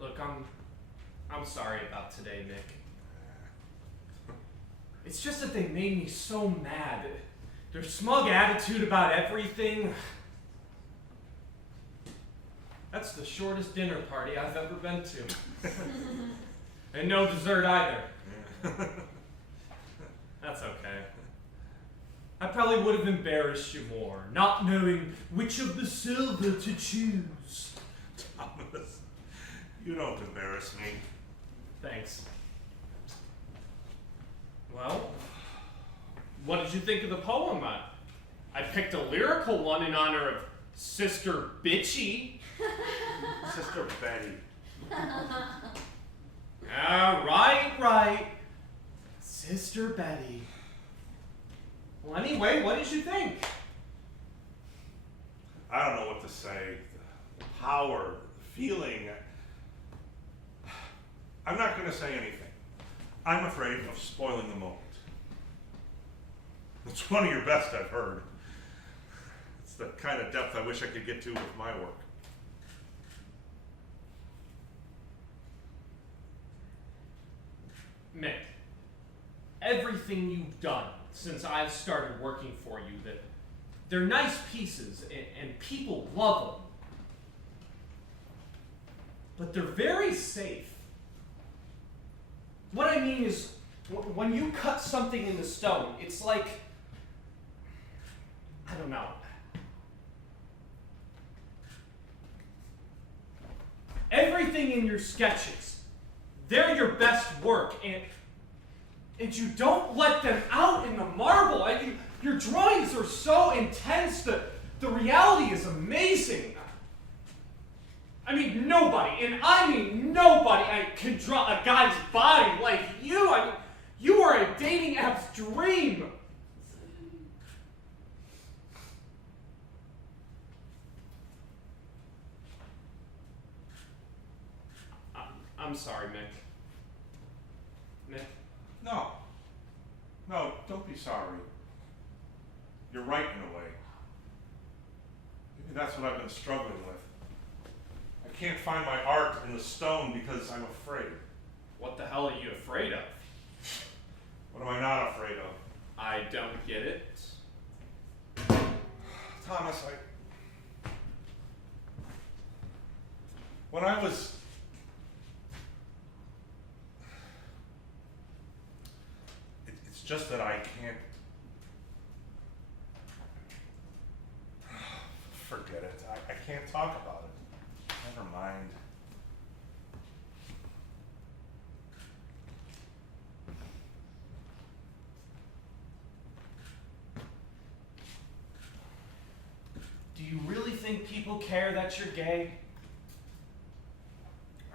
Look, I'm sorry about today, Nick. It's just that they made me so mad. Their smug attitude about everything. That's the shortest dinner party I've ever been to. And no dessert either. That's okay. I probably would have embarrassed you more, not knowing which of the silver to choose. Thomas, you don't embarrass me. Thanks. Well, what did you think of the poem? I picked a lyrical one in honor of Sister Bitchy. Sister Betty. Right. Sister Betty. Well, anyway, what did you think? I don't know what to say. The power, the feeling. I'm not going to say anything. I'm afraid of spoiling the moment. It's one of your best I've heard. It's the kind of depth I wish I could get to with my work. Mick, everything you've done since I've started working for you, that they're nice pieces and people love them. But they're very safe. What I mean is, when you cut something into stone, it's like, I don't know. Everything in your sketches, they're your best work, and you don't let them out in the marble. Your drawings are so intense that the reality is amazing. I mean, nobody, and I mean nobody, can draw a guy's body like you. I mean, you are a dating app's dream. I'm sorry, Mick. Mick? No, don't be sorry. You're right in a way. Maybe that's what I've been struggling with. I can't find my art in the stone because I'm afraid. What the hell are you afraid of? What am I not afraid of? I don't get it. Thomas, when I was... It's just that I can't can't talk about it. Never mind. Do you really think people care that you're gay?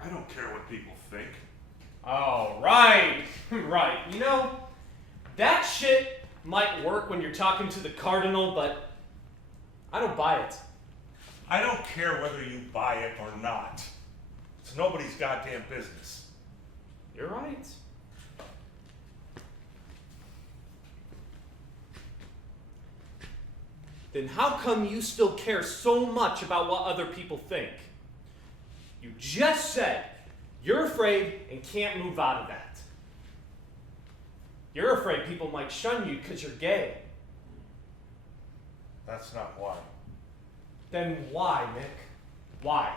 I don't care what people think. Oh, right. Right. You know, that shit might work when you're talking to the cardinal, but I don't buy it. I don't care whether you buy it or not. It's nobody's goddamn business. You're right. Then how come you still care so much about what other people think? You just said you're afraid and can't move out of that. You're afraid people might shun you because you're gay. That's not why. Then why, Nick? Why?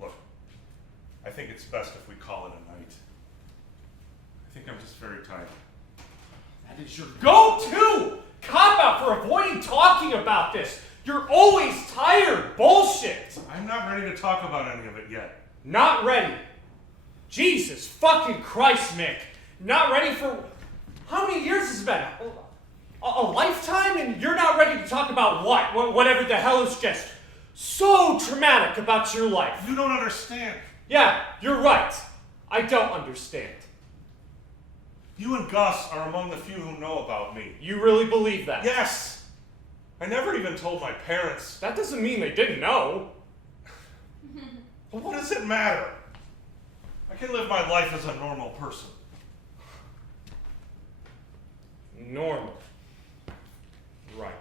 Look, I think it's best if we call it a night. I think I'm just very tired. That is your go-to cop-out for avoiding talking about this. You're always tired. Bullshit. I'm not ready to talk about any of it yet. Not ready. Jesus fucking Christ, Mick. Not ready for... How many years has it been? A lifetime? And you're not ready to talk about what? Whatever the hell is just so traumatic about your life. You don't understand. Yeah, you're right. I don't understand. You and Gus are among the few who know about me. You really believe that? Yes! I never even told my parents. That doesn't mean they didn't know. But what does it matter? I can live my life as a normal person. Normal. Right.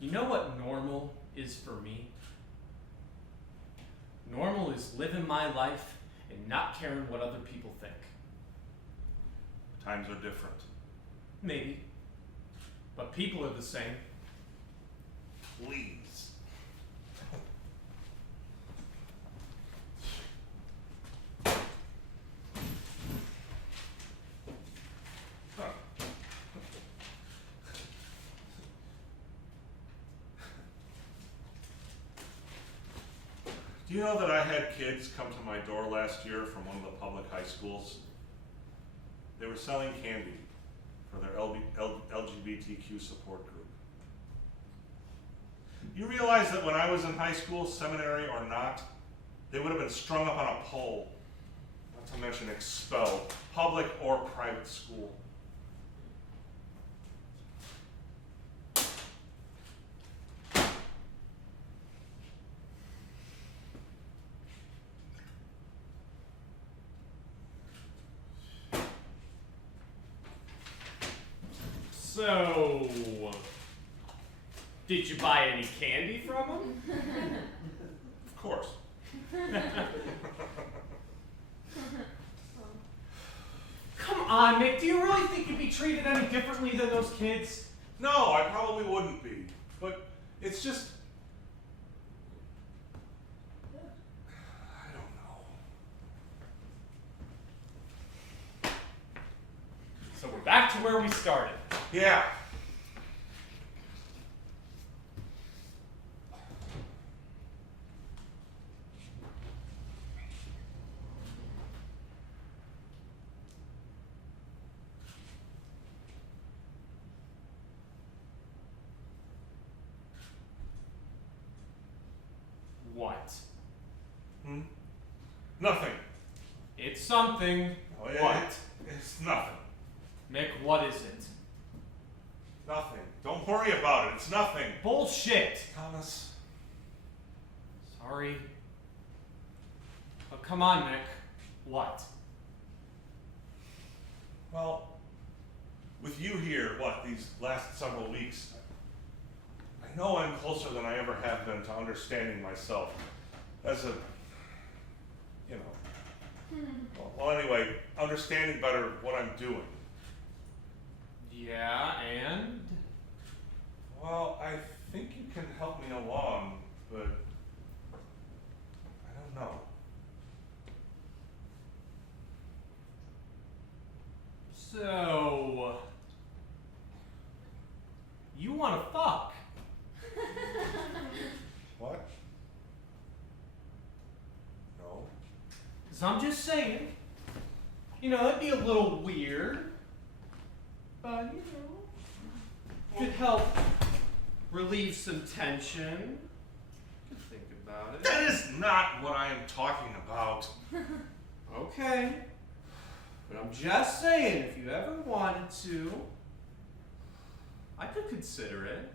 You know what normal is for me? Normal is living my life and not caring what other people think. Times are different. Maybe. But people are the same. Please. Do you know that I had kids come to my door last year from one of the public high schools? They were selling candy for their LGBTQ support group. You realize that when I was in high school, seminary or not, they would have been strung up on a pole, not to mention expelled, public or private school. So, did you buy any candy from them? Of course. Come on, Nick, do you really think you'd be treated any differently than those kids? No, I probably wouldn't be. But it's just... I don't know. So we're back to where we started. Yeah. What? Nothing. It's something. Oh, yeah, What? It's nothing. Nick, what is it? Nothing. Don't worry about it. It's nothing. Bullshit! Thomas. Sorry. But come on, Nick. What? Well, with you here, these last several weeks, I know I'm closer than I ever have been to understanding myself as a, you know, well, anyway, understanding better what I'm doing. Yeah, and? Well, I think you can help me along, but I don't know. So, you want to fuck? What? No. So I'm just saying, you know, that'd be a little weird, but, you know, could help relieve some tension. Could think about it. That is not what I am talking about. Okay. But I'm just saying, if you ever wanted to, I could consider it.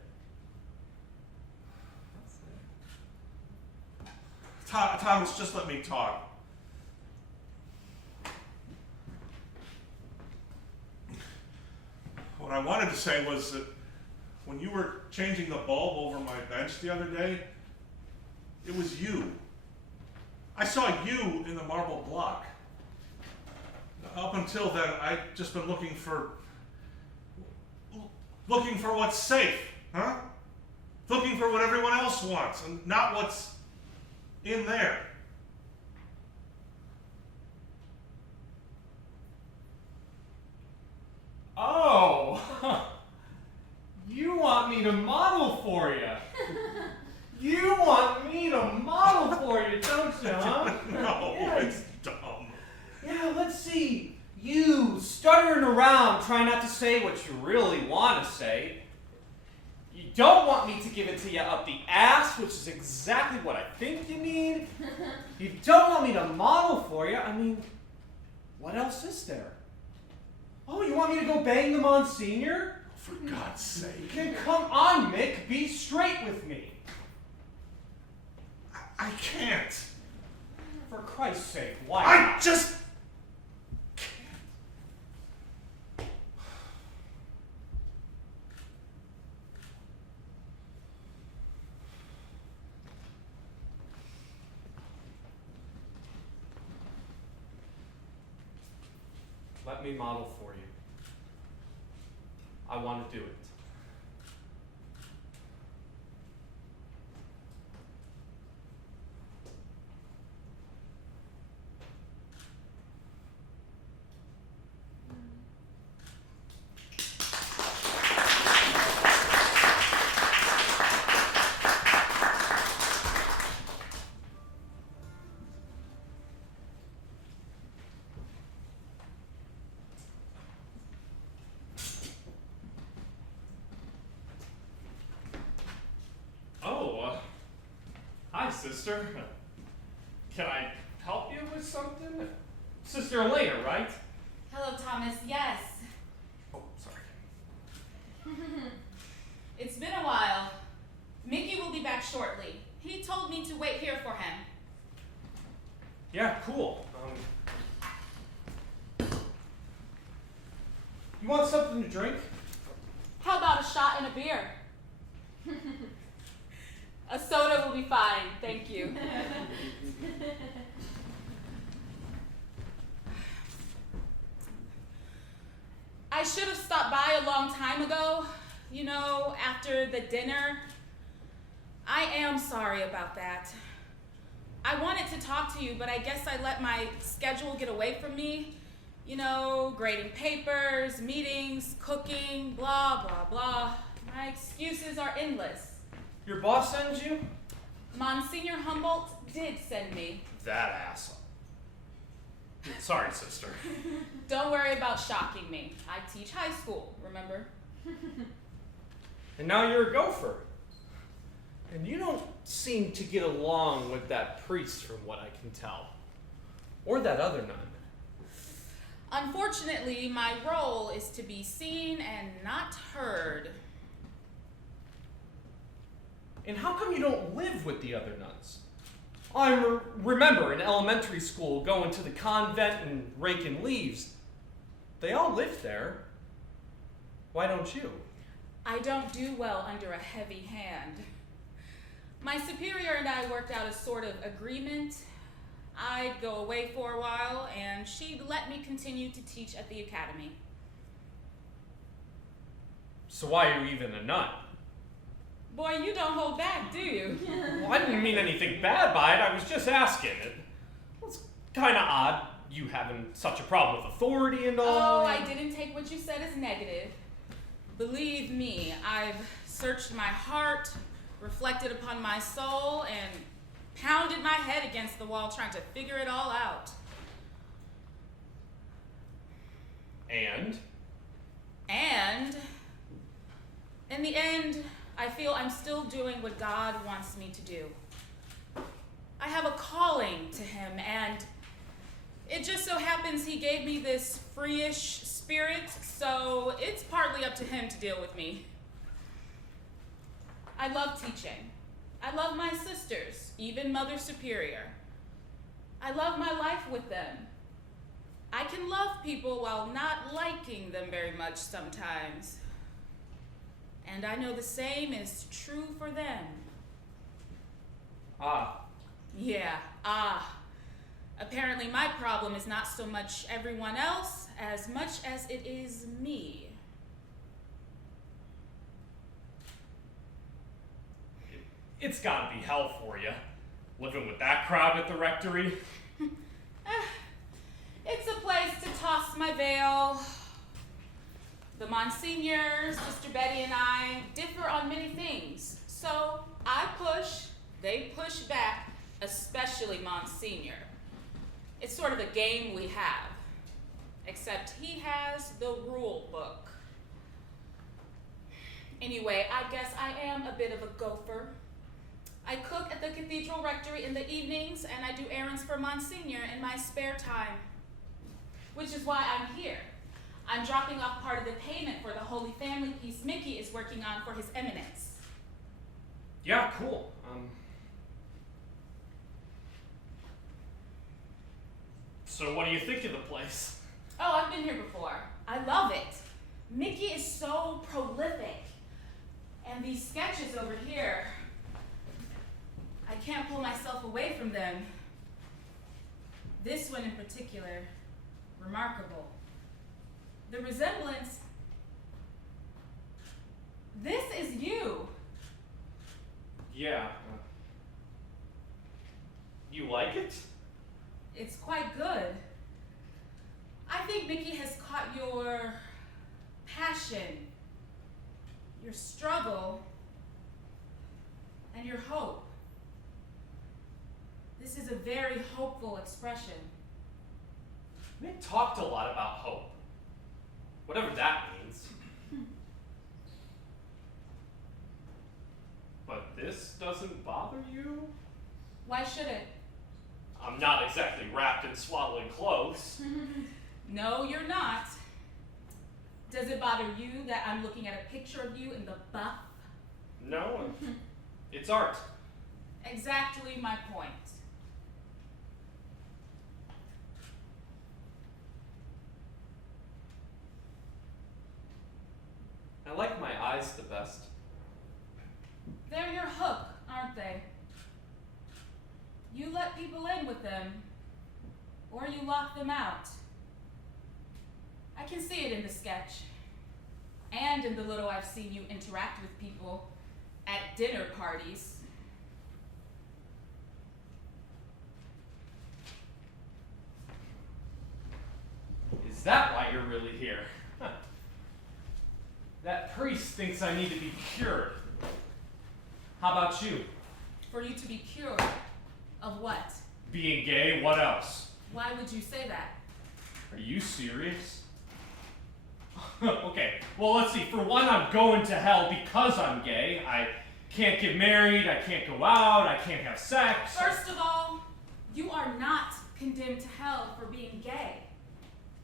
Thomas, just let me talk. What I wanted to say was that when you were changing the bulb over my bench the other day, it was you. I saw you in the marble block. Up until then, I'd just been looking for what's safe, huh? Looking for what everyone else wants, and not what's in there. Oh, you want me to model for you? You want me to model for you, don't you, huh? No, Yeah. it's dumb. Yeah, let's see. You stuttering around, trying not to say what you really want to say. You don't want me to give it to you up the ass, which is exactly what I think you need. You don't want me to model for you. I mean, what else is there? Oh, you want me to go bang the Monsignor? For God's sake. Okay, come on, Mick. Be straight with me. I can't. For Christ's sake, why I not? just Let me model for you. I want to do it. Hi, sister. Can I help you with something? Sister Elena, right? Hello, Thomas. Yes. Oh, sorry. It's been a while. Mickey will be back shortly. He told me to wait here for him. Yeah, cool. You want something to drink? How about a shot and a beer? A soda will be fine, thank you. I should have stopped by a long time ago, you know, after the dinner. I am sorry about that. I wanted to talk to you, but I guess I let my schedule get away from me. You know, grading papers, meetings, cooking, blah, blah, blah. My excuses are endless. Your boss sends you? Monsignor Humboldt did send me. That asshole. Sorry, sister. Don't worry about shocking me. I teach high school, remember? And now you're a gopher. And you don't seem to get along with that priest from what I can tell. Or that other nun. Unfortunately, my role is to be seen and not heard. And how come you don't live with the other nuns? I remember in elementary school going to the convent and raking leaves. They all lived there. Why don't you? I don't do well under a heavy hand. My superior and I worked out a sort of agreement. I'd go away for a while, and she'd let me continue to teach at the academy. So why are you even a nun? Boy, you don't hold back, do you? Well, I didn't mean anything bad by it. I was just asking. It's kind of odd you having such a problem with authority and all. Oh, I didn't take what you said as negative. Believe me, I've searched my heart, reflected upon my soul, and pounded my head against the wall trying to figure it all out. And in the end, I feel I'm still doing what God wants me to do. I have a calling to him, and it just so happens he gave me this free-ish spirit, so it's partly up to him to deal with me. I love teaching. I love my sisters, even Mother Superior. I love my life with them. I can love people while not liking them very much sometimes. And I know the same is true for them. Yeah, Apparently my problem is not so much everyone else as much as it is me. It's gotta be hell for you, living with that crowd at the rectory. It's a place to toss my veil. The Monsignor, Sister Betty, and I differ on many things. So I push, they push back, especially Monsignor. It's sort of a game we have, except he has the rule book. Anyway, I guess I am a bit of a gopher. I cook at the cathedral rectory in the evenings, and I do errands for Monsignor in my spare time, which is why I'm here. I'm dropping off part of the payment for the Holy Family piece Mickey is working on for His Eminence. Yeah, cool. So what do you think of the place? Oh, I've been here before. I love it. Mickey is so prolific. And these sketches over here, I can't pull myself away from them. This one in particular, remarkable. The resemblance. This is you. Yeah. You like it? It's quite good. I think Mickey has caught your passion, your struggle, and your hope. This is a very hopeful expression. Nick talked a lot about hope. Whatever that means. But this doesn't bother you? Why should it? I'm not exactly wrapped in swaddling clothes. No, you're not. Does it bother you that I'm looking at a picture of you in the buff? No, it's art. Exactly my point. I like my eyes the best. They're your hook, aren't they? You let people in with them, or you lock them out. I can see it in the sketch, and in the little I've seen you interact with people at dinner parties. Is that why you're really here? Huh. That priest thinks I need to be cured. How about you? For you to be cured of what? Being gay, what else? Why would you say that? Are you serious? Okay, well let's see. For one, I'm going to hell because I'm gay. I can't get married, I can't go out, I can't have sex. First of all, you are not condemned to hell for being gay.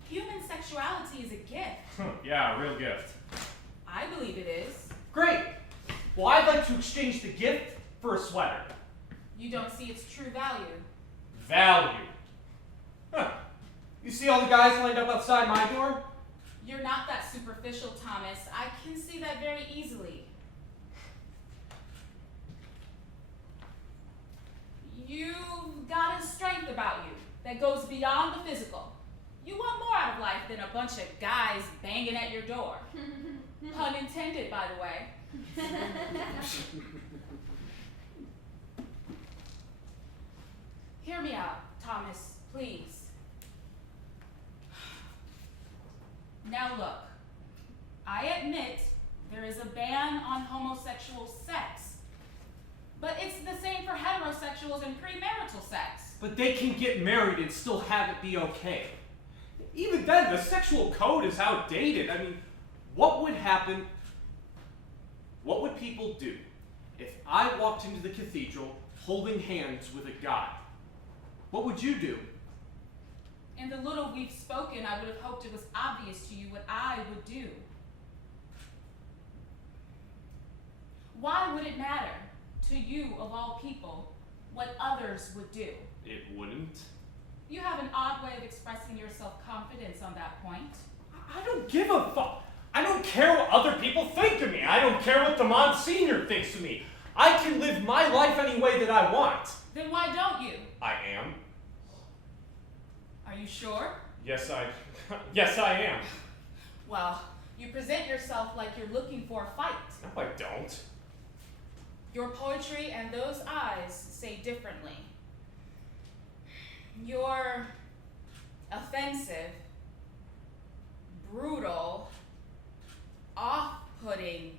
Human sexuality is a gift. Yeah, a real gift. I believe it is. Great. Well, I'd like to exchange the gift for a sweater. You don't see its true value. Value. Huh. You see all the guys lined up outside my door? You're not that superficial, Thomas. I can see that very easily. You've got a strength about you that goes beyond the physical. You want more out of life than a bunch of guys banging at your door. Pun intended, by the way. Hear me out, Thomas, please. Now look, I admit there is a ban on homosexual sex, but it's the same for heterosexuals and premarital sex. But they can get married and still have it be okay. Even then, the sexual code is outdated. I mean, what would happen? What would people do if I walked into the cathedral holding hands with a guy? What would you do? In the little we've spoken, I would have hoped it was obvious to you what I would do. Why would it matter to you, of all people, what others would do? It wouldn't. You have an odd way of expressing your self-confidence on that point. I don't give a fuck. I don't care what other people think of me. I don't care what the Monsignor thinks of me. I can live my life any way that I want. Then why don't you? I am. Are you sure? Yes, I am. Well, you present yourself like you're looking for a fight. No, I don't. Your poetry and those eyes say differently. You're offensive, brutal, off-putting,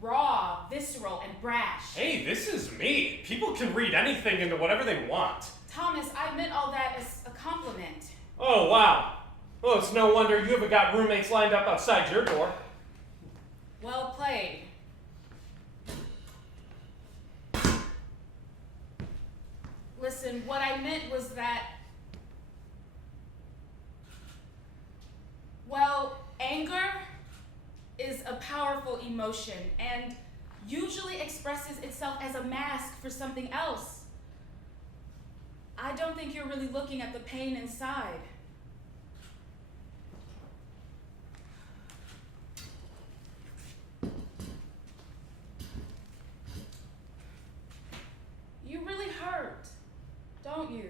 raw, visceral, and brash. Hey, this is me. People can read anything into whatever they want. Thomas, I meant all that as a compliment. Oh, wow. Well, it's no wonder you haven't got roommates lined up outside your door. Well played. Listen, what I meant was that, well, anger is a powerful emotion and usually expresses itself as a mask for something else. I don't think you're really looking at the pain inside. You really hurt, don't you?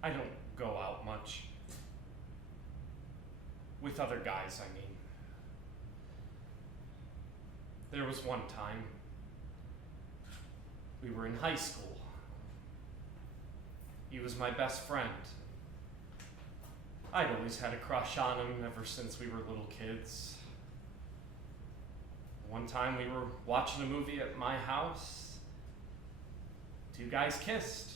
I don't go out much. With other guys, I mean. There was one time. We were in high school. He was my best friend. I'd always had a crush on him ever since we were little kids. One time we were watching a movie at my house. Two guys kissed.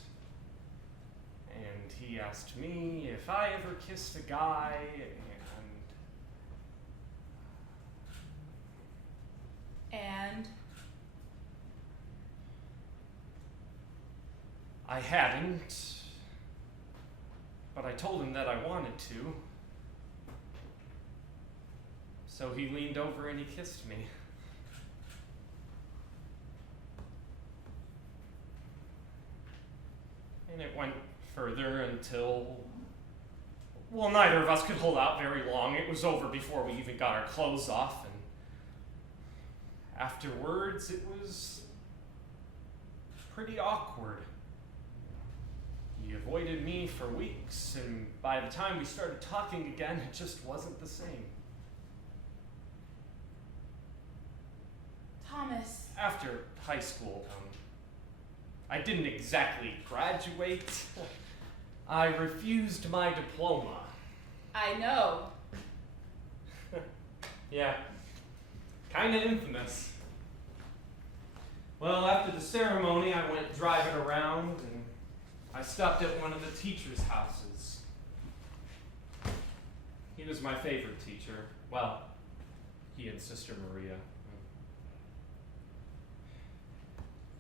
And he asked me if I ever kissed a guy, And I hadn't, but I told him that I wanted to. So he leaned over and he kissed me. And it went further until, well, neither of us could hold out very long. It was over before we even got our clothes off, and afterwards it was pretty awkward. He avoided me for weeks, and by the time we started talking again, it just wasn't the same. Thomas. After high school, I didn't exactly graduate. I refused my diploma. I know. Yeah, kind of infamous. Well, after the ceremony, I went driving around and I stopped at one of the teachers' houses. He was my favorite teacher. Well, he and Sister Maria.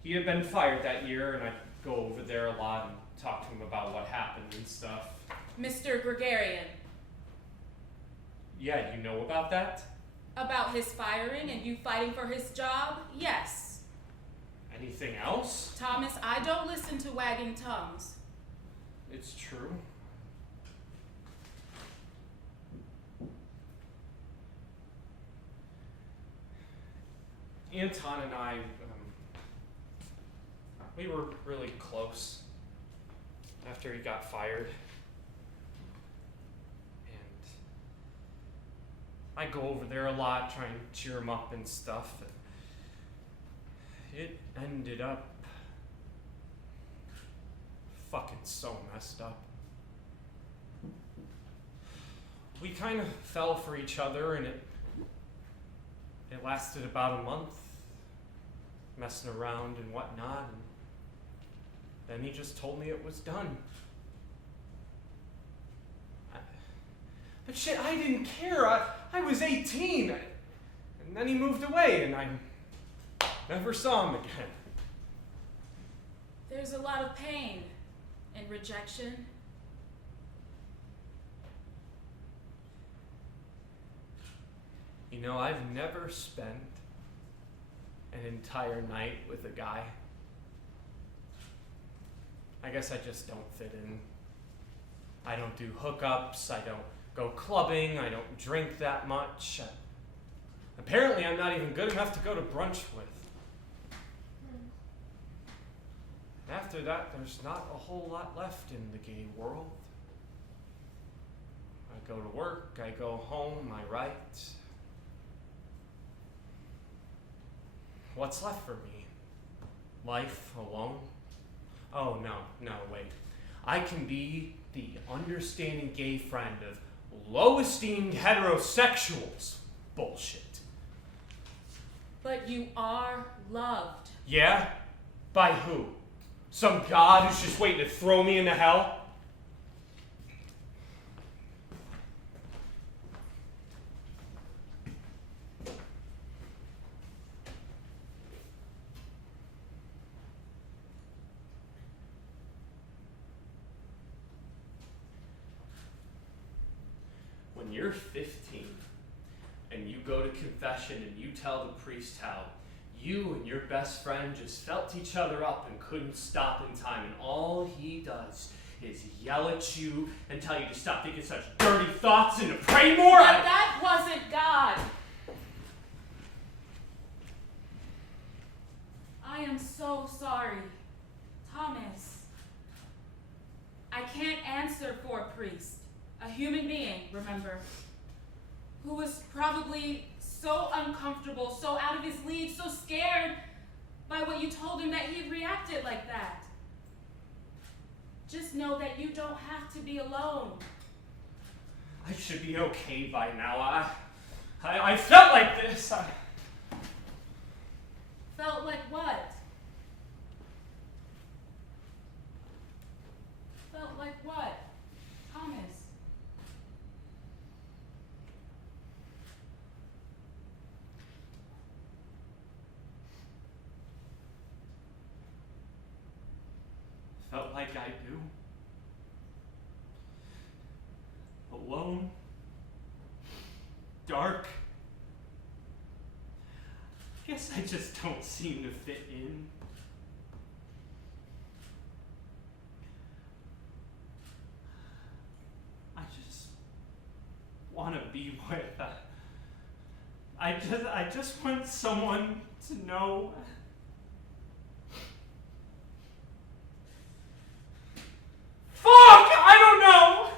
He had been fired that year, and I'd go over there a lot and talk to him about what happened and stuff. Mr. Gregarian. Yeah, you know about that? About his firing and you fighting for his job? Yes. Anything else? Thomas, I don't listen to wagging tongues. It's true. Anton and I, we were really close after he got fired. And I go over there a lot, try and cheer him up and stuff. It ended up fucking so messed up. We kind of fell for each other, and it lasted about a month, messing around and whatnot, and then he just told me it was done. But shit, I didn't care. I was 18, and then he moved away, and I never saw him again. There's a lot of pain in rejection. You know, I've never spent an entire night with a guy. I guess I just don't fit in. I don't do hookups, I don't go clubbing, I don't drink that much. Apparently I'm not even good enough to go to brunch with. After that, there's not a whole lot left in the gay world. I go to work, I go home, I write. What's left for me? Life alone? Oh, no, wait. I can be the understanding gay friend of low-esteemed heterosexuals. Bullshit. But you are loved. Yeah? By who? Some god who's just waiting to throw me into hell? When you're 15 and you go to confession and you tell the priest how you and your best friend just felt each other up and couldn't stop in time, and all he does is yell at you and tell you to stop thinking such dirty thoughts and to pray more. But that wasn't God. I am so sorry. Thomas, I can't answer for a priest, a human being, remember, who was probably so uncomfortable, so out of his league, so scared by what you told him that he reacted like that. Just know that you don't have to be alone. I should be okay by now. I felt like this. Felt like what? Felt like what? Thomas. Felt like I do. Alone. Dark. Guess I just don't seem to fit in. I just want to be with. I just want someone to know. Fuck! I don't know!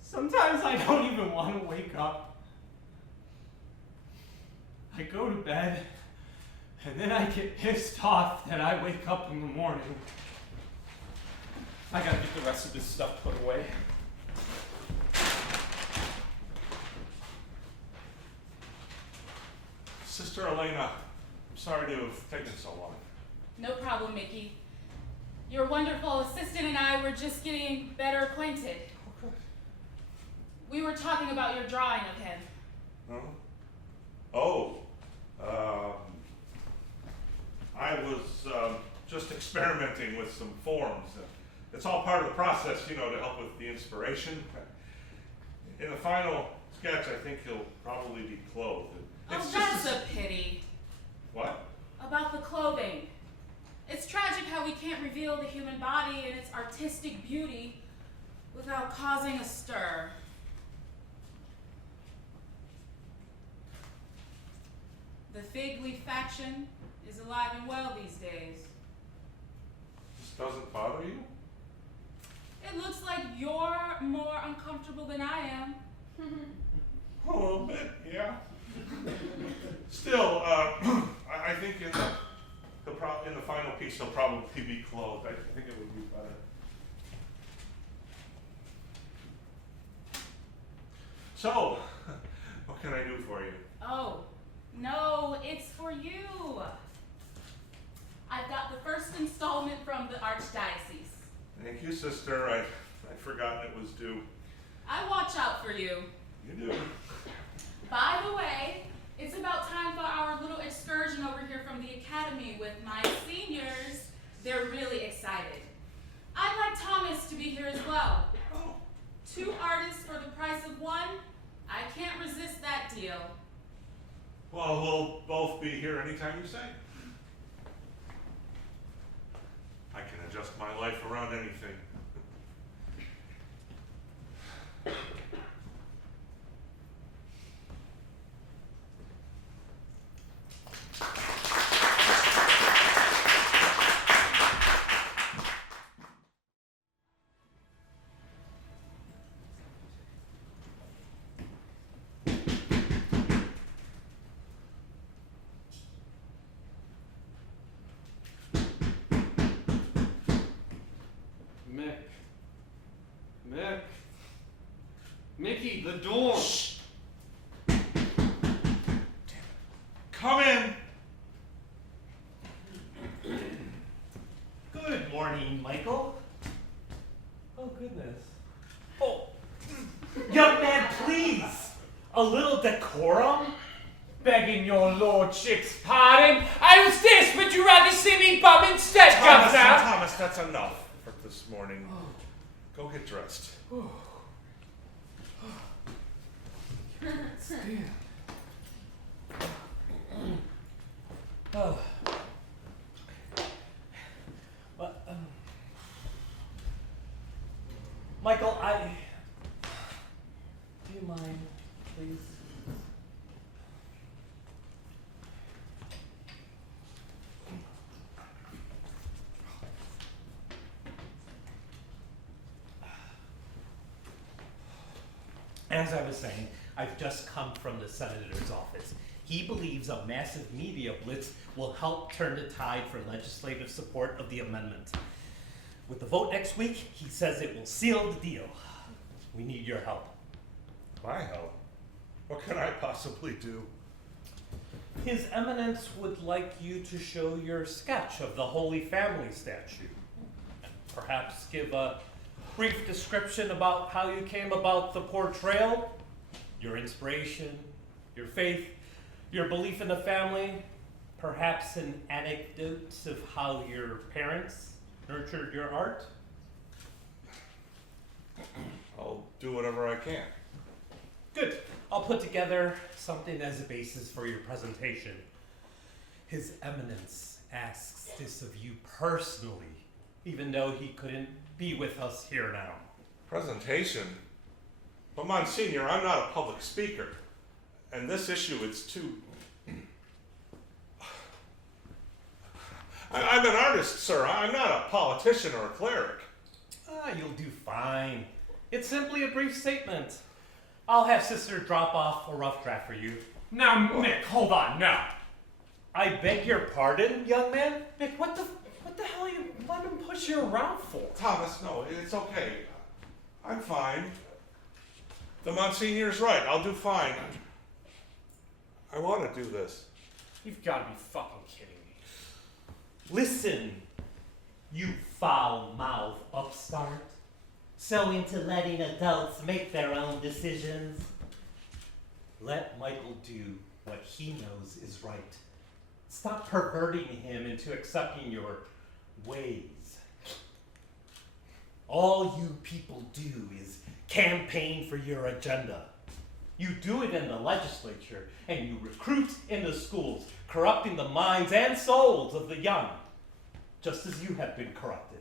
Sometimes I don't even want to wake up. I go to bed, and then I get pissed off that I wake up in the morning. I gotta get the rest of this stuff put away. Sister Elena, I'm sorry to have taken so long. No problem, Mickey. Your wonderful assistant and I were just getting better acquainted. We were talking about your drawing of him. Huh? Oh, I was just experimenting with some forms. It's all part of the process, you know, to help with the inspiration. In the final sketch, I think he'll probably be clothed. Oh, It's that's just a pity. What? About the clothing. It's tragic how we can't reveal the human body and its artistic beauty without causing a stir. The fig leaf faction is alive and well these days. This doesn't bother you? It looks like you're more uncomfortable than I am. A little bit, yeah. Still, I think in the final piece he'll probably be clothed. I think it would be better. So, what can I do for you? Oh, no, it's for you. I've got the first installment from the archdiocese. Thank you, sister. I'd forgotten it was due. I watch out for you. You do. By the way, it's about time for our little excursion over here from the academy with my seniors. They're really excited. I'd like Thomas to be here as well. Oh, 2 artists for the price of 1. I can't resist that deal. well, we'll both be here anytime you say. I can adjust my life around anything. Mick. Mickey, the door. Shh. Come in. Good morning, Michael. Oh, goodness. Oh, young man, please. A little decorum? Begging your lordship's pardon, I was this, would you rather see me bum instead, Thomas, Governor? Thomas, that's enough for this morning. Go get dressed. Oh. Well, Michael, do you mind, please? As I was saying, I've just come from the senator's office. He believes a massive media blitz will help turn the tide for legislative support of the amendment. With the vote next week, he says it will seal the deal. We need your help. My help? What can I possibly do? His Eminence would like you to show your sketch of the Holy Family statue. Perhaps give a brief description about how you came about the portrayal, your inspiration, your faith, your belief in the family, perhaps an anecdote of how your parents nurtured your art. I'll do whatever I can. Good. I'll put together something as a basis for your presentation. His Eminence asks this of you personally, even though he couldn't be with us here now. Presentation? But Monsignor, I'm not a public speaker. And this issue, it's too... I'm an artist, sir. I'm not a politician or a cleric. You'll do fine. It's simply a brief statement. I'll have Sister drop off a rough draft for you. Now, Mick, hold on, now. I beg your pardon, young man? Mick, what the hell are you letting him push you around for? Thomas, no, it's okay. I'm fine. The Monsignor's right. I'll do fine. I want to do this. You've got to be fucking kidding me. Listen, you foul-mouthed upstart. So into letting adults make their own decisions. Let Michael do what he knows is right. Stop perverting him into accepting your ways. All you people do is campaign for your agenda. You do it in the legislature, and you recruit in the schools, corrupting the minds and souls of the young, just as you have been corrupted.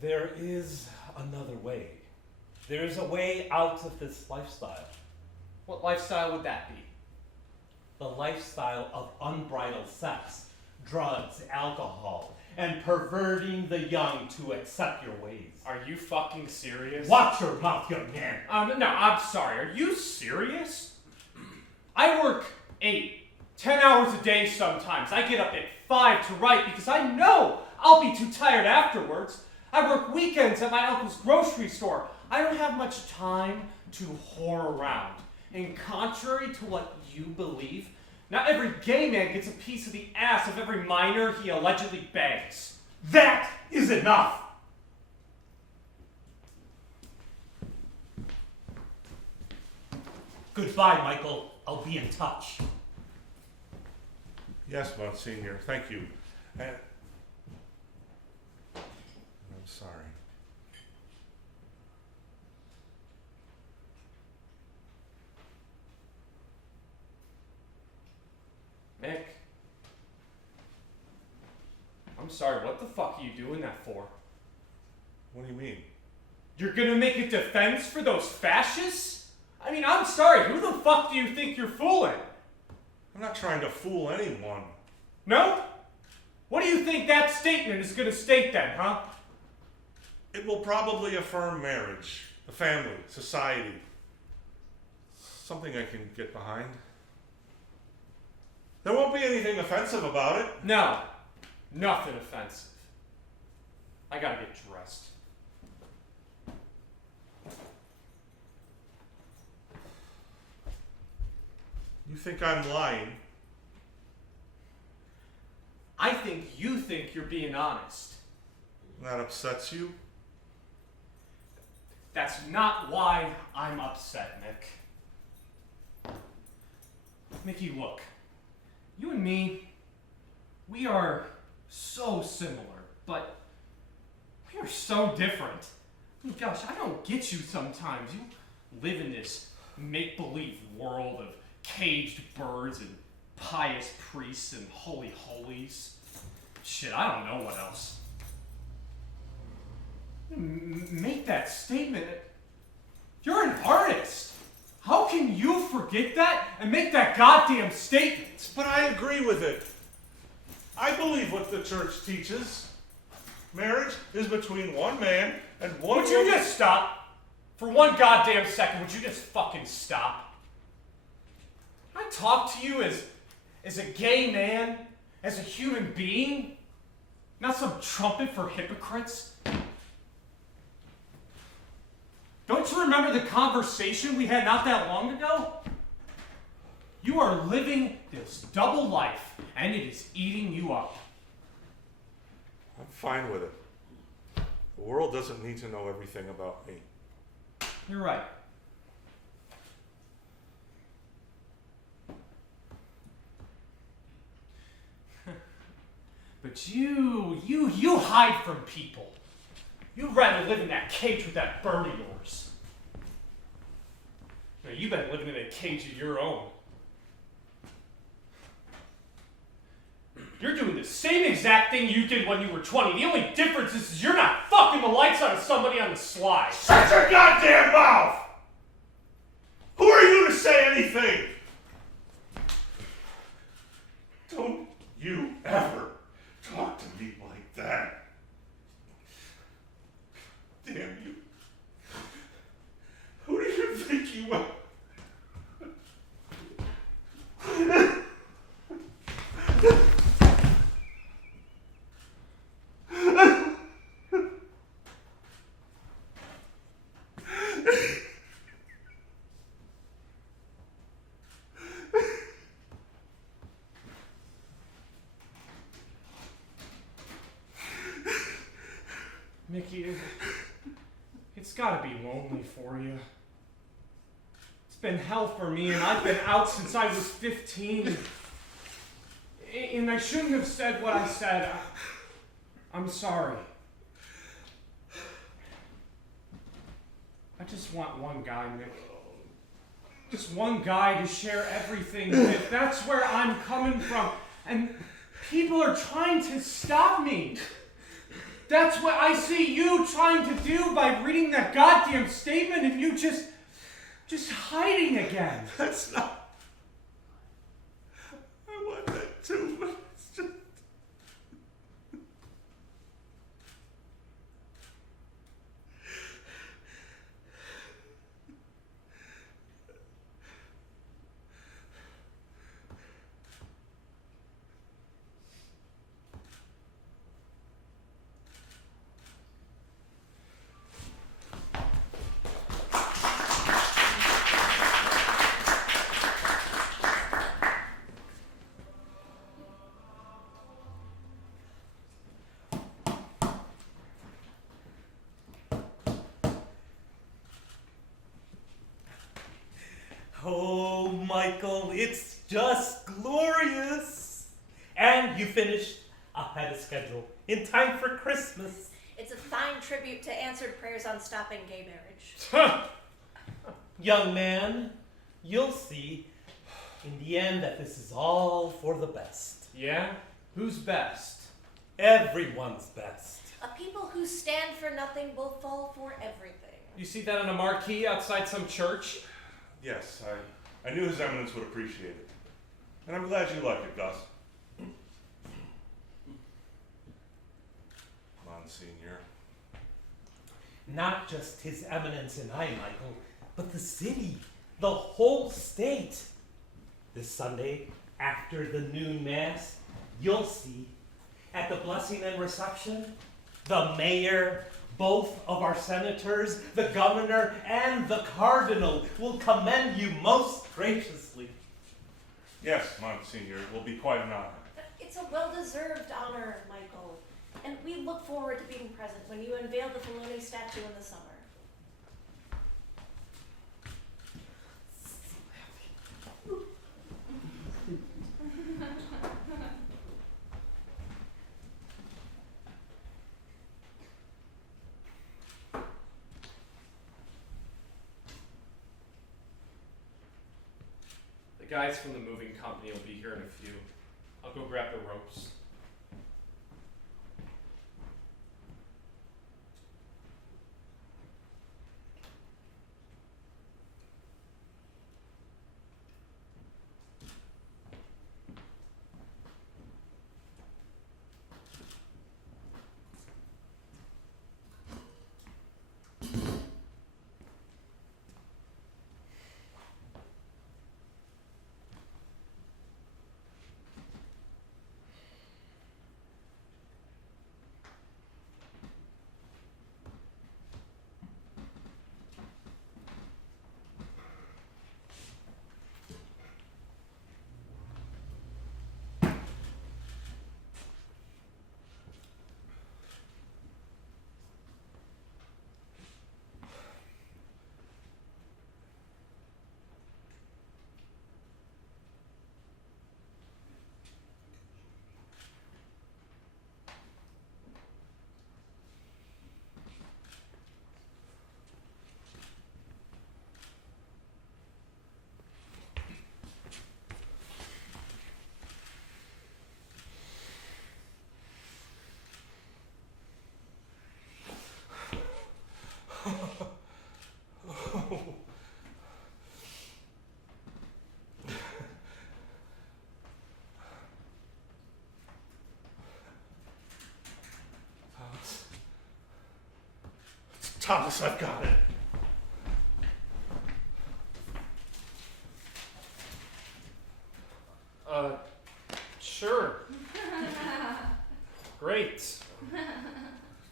There is another way. There is a way out of this lifestyle. What lifestyle would that be? The lifestyle of unbridled sex, drugs, alcohol, and perverting the young to accept your ways. Are you fucking serious? Watch your mouth, young man. No, I'm sorry. Are you serious? I work 8, 10 hours a day sometimes. I get up at 5 to write because I know I'll be too tired afterwards. I work weekends at my uncle's grocery store. I don't have much time to whore around. And contrary to what you believe, not every gay man gets a piece of the ass of every minor he allegedly bangs. That is enough. Goodbye, Michael. I'll be in touch. Yes, Monsignor, thank you. And I'm sorry. Mick, I'm sorry, what the fuck are you doing that for? What do you mean? You're gonna make a defense for those fascists? I mean, I'm sorry, who the fuck do you think you're fooling? I'm not trying to fool anyone. No? What do you think that statement is gonna state then, huh? It will probably affirm marriage, the family, society. Something I can get behind. There won't be anything offensive about it. No, nothing offensive. I gotta get dressed. You think I'm lying? I think you think you're being honest. That upsets you? That's not why I'm upset, Mick. Mickey, look. You and me, we are so similar, but we are so different. I mean, gosh, I don't get you sometimes. You live in this make-believe world of caged birds and pious priests and holy holies. Shit, I don't know what else. Make that statement. You're an artist. How can you forget that and make that goddamn statement? But I agree with it. I believe what the church teaches. Marriage is between one man and one Would you woman. just stop? For one goddamn second, would you just fucking stop? I talk to you as a gay man, as a human being, not some trumpet for hypocrites. Don't you remember the conversation we had not that long ago? You are living this double life, and it is eating you up. I'm fine with it. The world doesn't need to know everything about me. You're right. But you hide from people. You'd rather live in that cage with that bird of yours. No, you've been living in a cage of your own. You're doing the same exact thing you did when you were 20. The only difference is you're not fucking the lights out of somebody on the slide. Shut your goddamn mouth! Who are you to say anything? Don't you ever talk to me like that. Damn you. Who do you think you are? Mickey, it's gotta be lonely for you. It's been hell for me, and I've been out since I was 15. And I shouldn't have said what I said. I'm sorry. just want one guy, Nick. Just one guy to share everything with. That's where I'm coming from. And people are trying to stop me. That's what I see you trying to do by reading that goddamn statement and you just hiding again. That's not. I want that too, but it's just. Oh, Michael, it's just glorious. And you finished ahead of schedule, in time for Christmas. It's a fine tribute to answered prayers on stopping gay marriage. Young man, you'll see in the end that this is all for the best. Yeah? Who's best? Everyone's best. A people who stand for nothing will fall for everything. You see that on a marquee outside some church? Yes, I knew His Eminence would appreciate it. And I'm glad you like it, Gus. Monsignor. Not just His Eminence and I, Michael, but the city, the whole state. This Sunday, after the noon mass, you'll see, at the blessing and reception, the mayor, both of our senators, the governor, and the cardinal will commend you most graciously. Yes, Monsignor, it will be quite an honor. It's a well-deserved honor, Michael. And we look forward to being present when you unveil the Filoni statue in the summer. The guys from the moving company will be here in a few. I'll go grab the ropes. Thomas, I've got it. Sure. Great.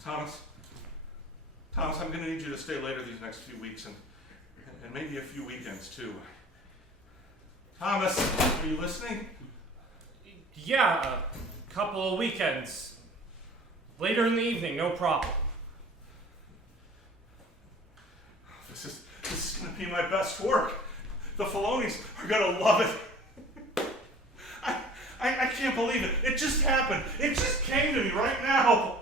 Thomas, I'm going to need you to stay later these next few weeks and maybe a few weekends too. Thomas, are you listening? Yeah, a couple of weekends. Later in the evening, no problem. This is going to be my best work. The Filonis are going to love it. I can't believe it. It just happened. It just came to me right now.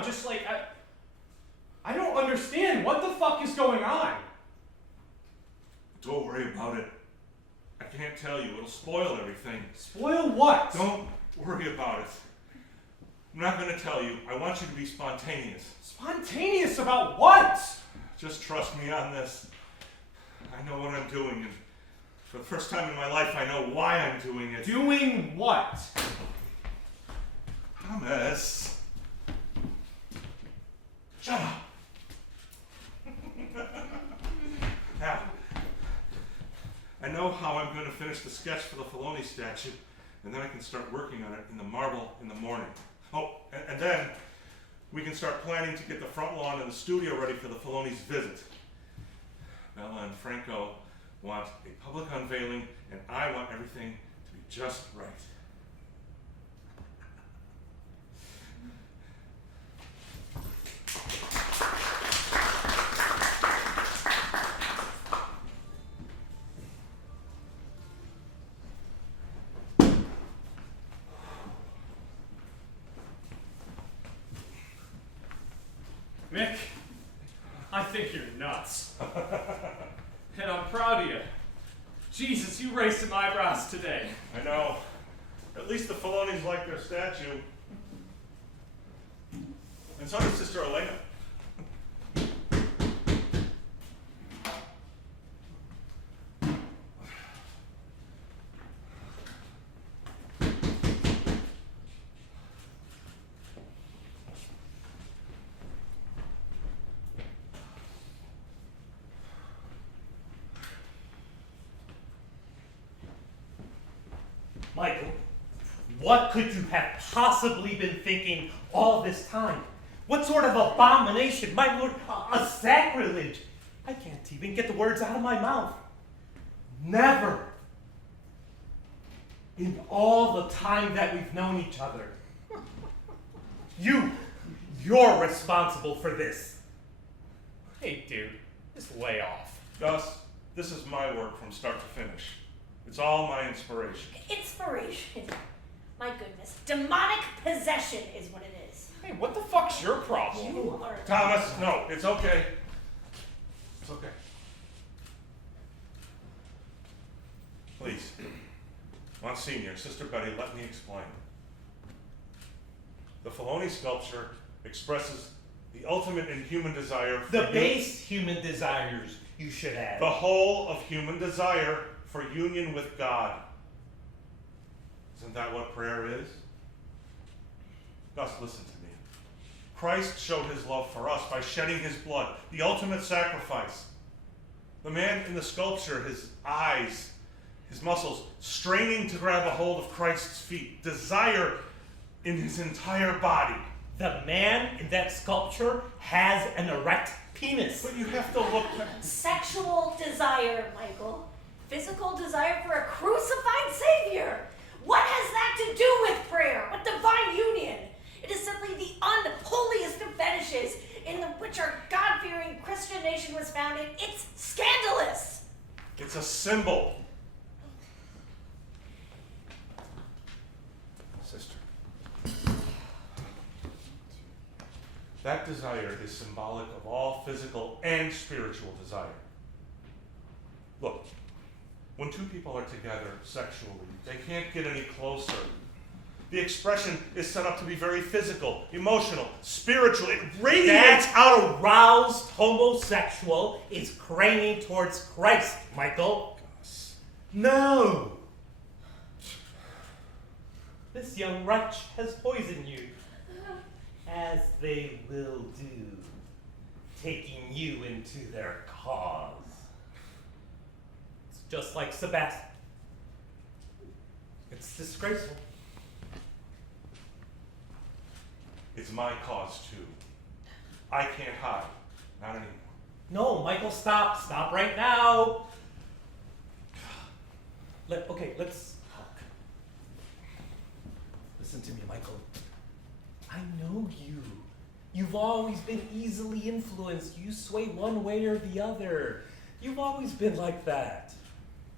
down, just like, I don't understand. What the fuck is going on? Don't worry about it. I can't tell you. It'll spoil everything. Spoil what? Don't worry about it. I'm not going to tell you. I want you to be spontaneous. Spontaneous about what? Just trust me on this. I know what I'm doing, and for the first time in my life, I know why I'm doing it. Doing what? Thomas. Shut up. Now, I know how I'm going to finish the sketch for the Filoni statue, and then I can start working on it in the marble in the morning. Oh, and then we can start planning to get the front lawn and the studio ready for the Filoni's visit. Bella and Franco want a public unveiling, and I want everything to be just right. Mick, I think you're nuts. And I'm proud of you. Jesus, you raised some eyebrows today. I know. At least the Filonis like their statue. And so does Sister Elena. Michael, what could you have possibly been thinking all this time? What sort of abomination, my lord, a sacrilege? I can't even get the words out of my mouth. Never, in all the time that we've known each other, you're responsible for this. Hey, dude, just lay off. Gus, this is my work from start to finish. It's all my inspiration. Inspiration. My goodness. Demonic possession is what it is. Hey, what the fuck's your problem? You are. Thomas, no, it's okay. It's okay. Please. Monsignor, Sister Betty, let me explain. The Filoni sculpture expresses the ultimate in human desire for The base human desires, you should add. the whole of human desire for union with God. Isn't that what prayer is? Gus, listen to me. Christ showed his love for us by shedding his blood, the ultimate sacrifice. The man in the sculpture, his eyes, his muscles, straining to grab a hold of Christ's feet, desire in his entire body. The man in that sculpture has an erect penis. But you have to look. Sexual desire, Michael. Physical desire for a crucified Savior. What has that to do with prayer, with divine union? It is simply the unholiest of fetishes in which our God-fearing Christian nation was founded. It's scandalous. It's a symbol. Sister. That desire is symbolic of all physical and spiritual desire. Look, when two people are together sexually, they can't get any closer. The expression is set up to be very physical, emotional, spiritual. It radiates That out of... aroused homosexual is craning towards Christ, Michael. No. This young wretch has poisoned you, as they will do, taking you into their cause. It's just like Sebastian. It's disgraceful. It's my cause, too. I can't hide. Not anymore. No, Michael, stop. Stop right now. Let's talk. Listen to me, Michael. I know you. You've always been easily influenced. You sway one way or the other. You've always been like that.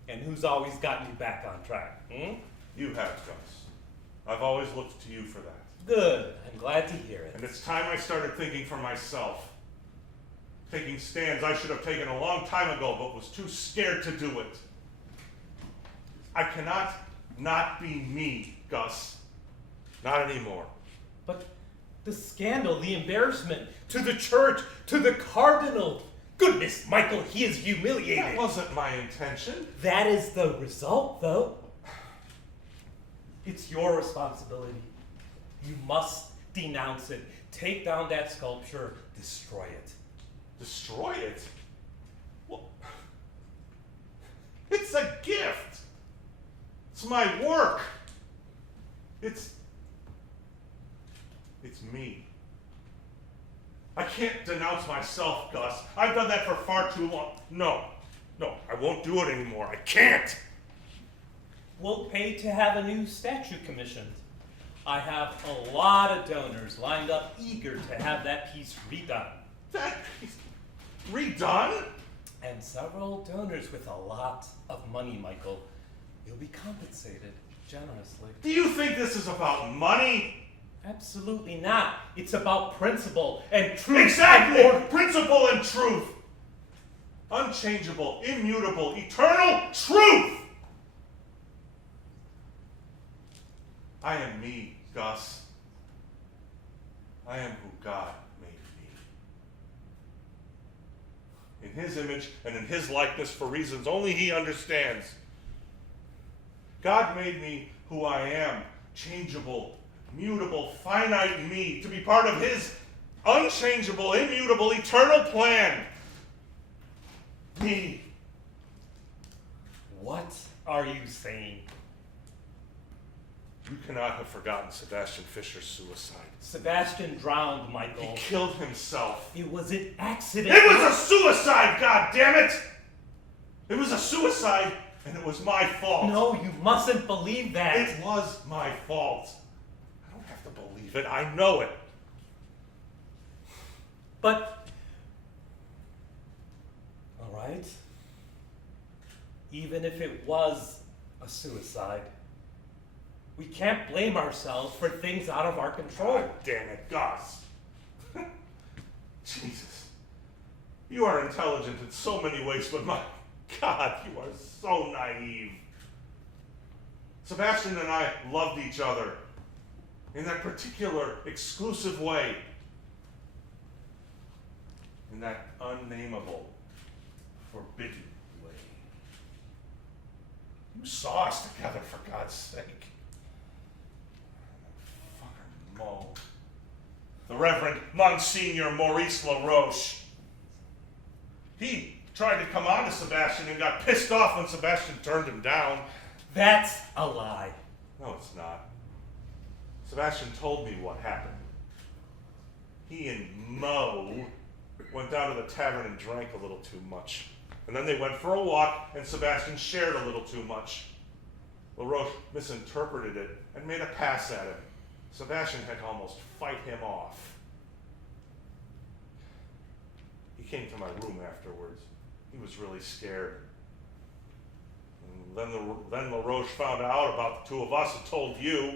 And who's always gotten you back on track? You have, Gus. I've always looked to you for that. Good. I'm glad to hear And it. it's time I started thinking for myself. Taking stands I should have taken a long time ago, but was too scared to do it. I cannot not be me, Gus. Not anymore. But the scandal, the embarrassment, to the church, to the cardinal. Goodness, Michael, he is humiliated. That wasn't my intention. That is the result, though. It's your responsibility. You must denounce it. Take down that sculpture, destroy it. Destroy it? Well, it's a gift. It's my work. It's me. I can't denounce myself, Gus. I've done that for far too long. No, I won't do it anymore. I can't. We'll pay to have a new statue commissioned. I have a lot of donors lined up eager to have that piece redone. That piece redone? And several donors with a lot of money, Michael. You'll be compensated generously. Do you think this is about money? Absolutely not. It's about principle and truth. Exactly! And Principle and truth. Unchangeable, immutable, eternal truth! I am me, Gus. I am who God made me. In His image and in His likeness for reasons only He understands. God made me who I am, changeable, mutable, finite me, to be part of His unchangeable, immutable, eternal plan. Me. what are you saying? You cannot have forgotten Sebastian Fisher's suicide. Sebastian drowned, He Michael. killed himself. It was an accident. It was a suicide, goddammit! It was a suicide, and it was my fault. No, you mustn't believe that. It was my fault. I don't have to believe it. I know it. But, all right. Even if it was a suicide, we can't blame ourselves for things out of our control. God damn it, Gus. Jesus. You are intelligent in so many ways, but my God, you are so naive. Sebastian and I loved each other in that particular exclusive way. In that unnameable, forbidden way. You saw us together, for God's sake. Fucking Mo. The Reverend Monsignor Maurice LaRoche. He tried to come on to Sebastian and got pissed off when Sebastian turned him down. That's a lie. No, it's not. Sebastian told me what happened. He and Mo went down to the tavern and drank a little too much. And then they went for a walk, and Sebastian shared a little too much. LaRoche misinterpreted it and made a pass at him. Sebastian had to almost fight him off. He came to my room afterwards. He was really scared. And then LaRoche found out about the two of us and told you.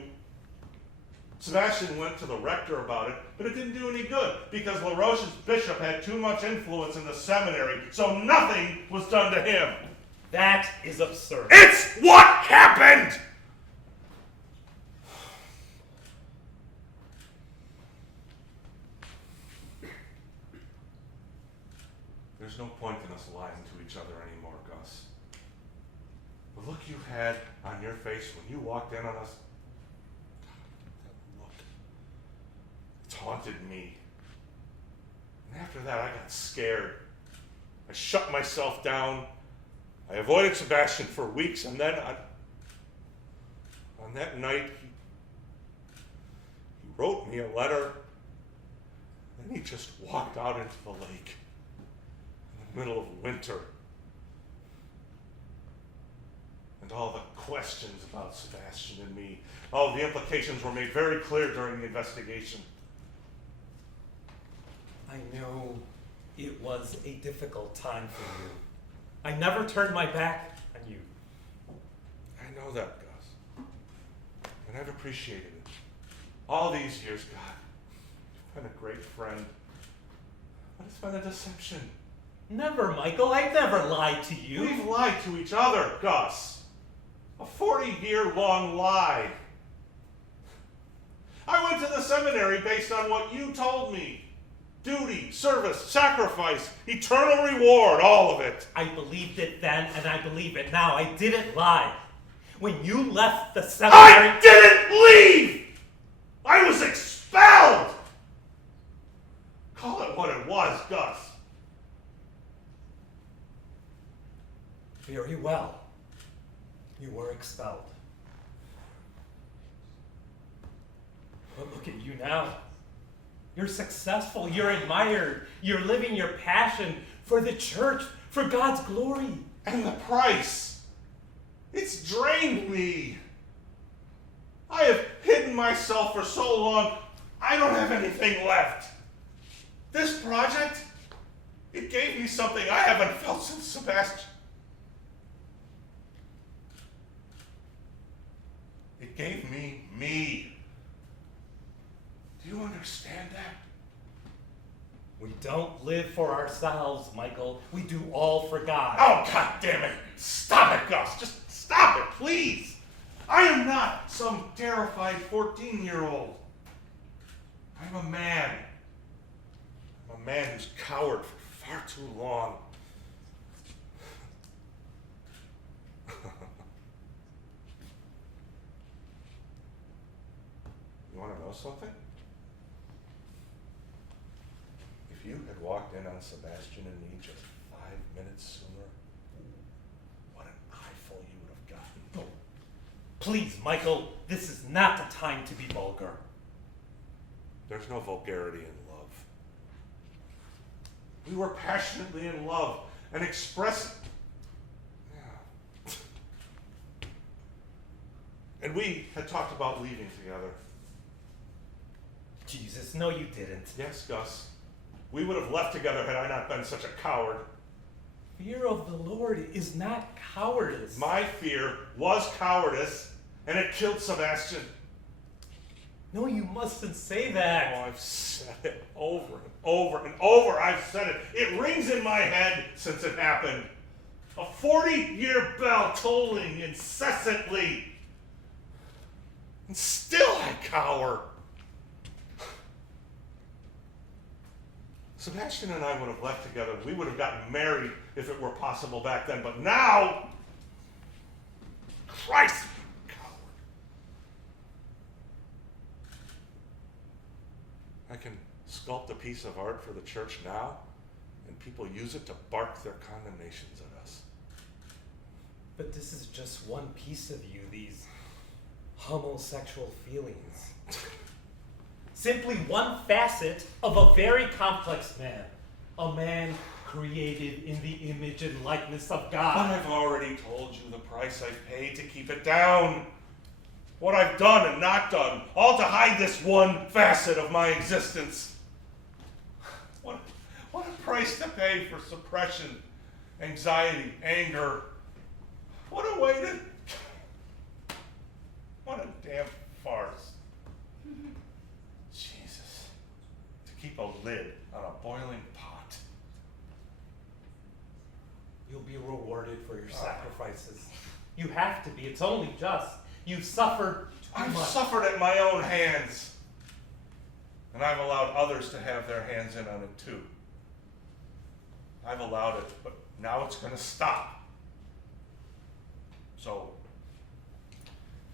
Sebastian went to the rector about it, but it didn't do any good because LaRoche's bishop had too much influence in the seminary, so nothing was done to him. That is absurd. It's what happened! There's no point in us lying to each other anymore, Gus. The look you had on your face when you walked in on us, that look, it's haunted me. And after that, I got scared. I shut myself down. I avoided Sebastian for weeks, and then on that night, he wrote me a letter, and he just walked out into the lake in the middle of winter. And all the questions about Sebastian and me, all the implications were made very clear during the investigation. I know it was a difficult time for you. I never turned my back on you. I know that, Gus. And I've appreciated it. All these years, God, you've been a great friend. But it's been a deception. Never, Michael. I never lied to you. We've lied to each other, Gus. A 40-year-long lie. I went to the seminary based on what you told me. Duty, service, sacrifice, eternal reward, all of it. I believed it then, and I believe it now. I didn't lie. When you left the seminary... I didn't leave! I was expelled! Call it what it was, Gus. Very well. You were expelled. But look at you now. You're successful. You're admired. You're living your passion for the church, for God's glory. And the price. It's drained me. I have hidden myself for so long, I don't have anything left. This project, it gave me something I haven't felt since Sebastian. It gave me me. Do you understand that? We don't live for ourselves, Michael. We do all for God. Oh, God damn it. Stop it, Gus. Just stop it, please. I am not some terrified 14-year-old. I'm a man. I'm a man who's cowered for far too long. You want to know something? If you had walked in on Sebastian and me just 5 minutes sooner, what an eyeful you would have gotten. Oh, please, Michael, this is not the time to be vulgar. There's no vulgarity in love. We were passionately in love and expressing. Yeah. And we had talked about leaving together. Jesus, no you didn't. Yes, Gus. We would have left together had I not been such a coward. Fear of the Lord is not cowardice. My fear was cowardice, and it killed Sebastian. No, you mustn't say that. Oh, I've said it over and over and over. I've said it. It rings in my head since it happened. A 40-year bell tolling incessantly. And still I cower. Sebastian and I would have left together. We would have gotten married if it were possible back then. But now, Christ, coward. I can sculpt a piece of art for the church now, and people use it to bark their condemnations at us. But this is just one piece of you, these homosexual feelings. Simply one facet of a very complex man. A man created in the image and likeness of But God. I've already told you the price I've paid to keep it down. What I've done and not done, all to hide this one facet of my existence. What a price to pay for suppression, anxiety, anger. What a way to... What a damn farce. Jesus. To keep a lid on a boiling pot. You'll be rewarded for your sacrifices. You have to be. It's only just. You've suffered too I've much. suffered at my own hands. And I've allowed others to have their hands in on it too. I've allowed it, but now it's going to stop. So,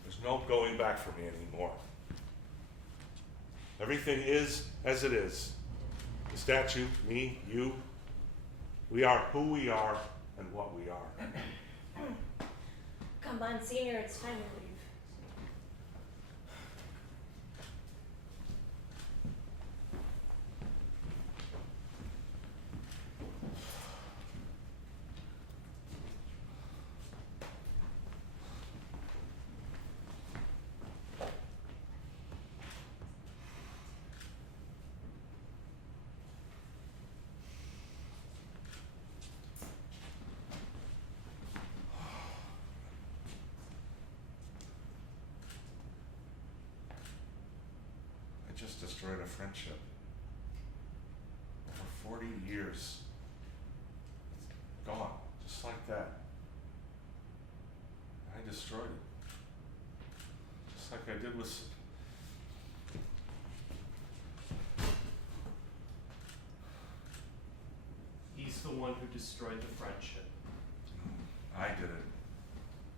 there's no going back for me anymore. Everything is as it is. The statue, me, you. We are who we are and what we are. Come on, Senior, it's time to leave. just destroyed a friendship. Over 40 years. It's gone, just like that. I destroyed it. Just like I did with... He's the one who destroyed the friendship. I did it.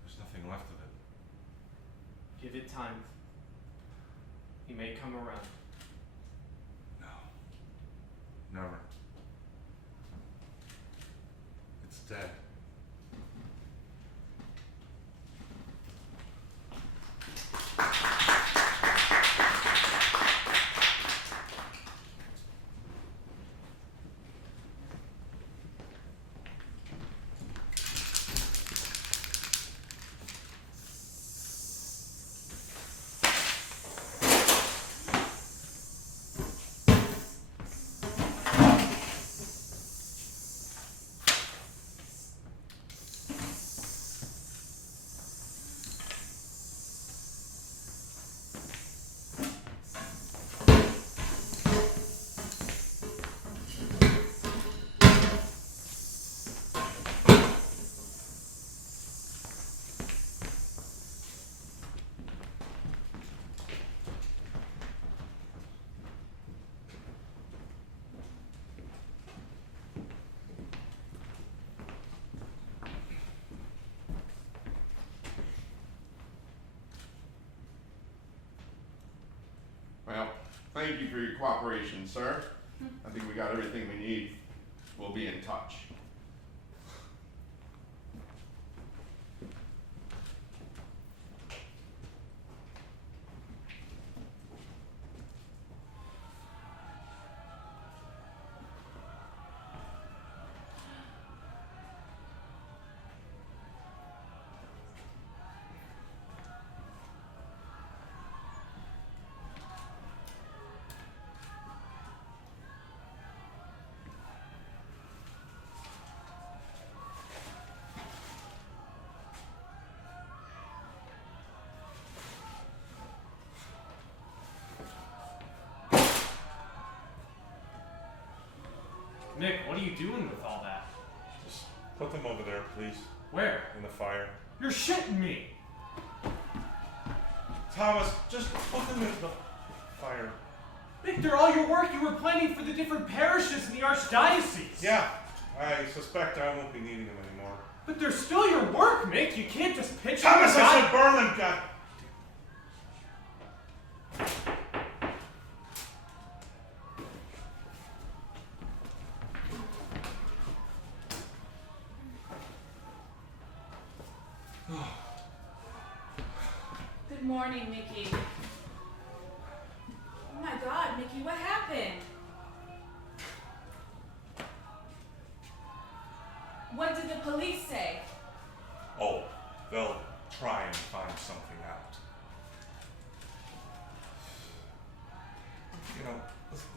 There's nothing left of it. Give it time. He may come around. No. Never. It's dead. Well, thank you for your cooperation, sir. I think we got everything we need. We'll be in touch. Nick, what are you doing with all that? Just put them over there, please. Where? In the fire. You're shitting me! Thomas, just put them in the fire. Nick, they're all your work you were planning for the different parishes in the archdiocese! Yeah, I suspect I won't be needing them anymore. But they're still your work, Nick! You can't just pitch them Thomas, I aside. said burn them, God. Good morning, Mickey. Oh my God, Mickey, what happened? What did the police say? Oh, they'll try and find something out. You know,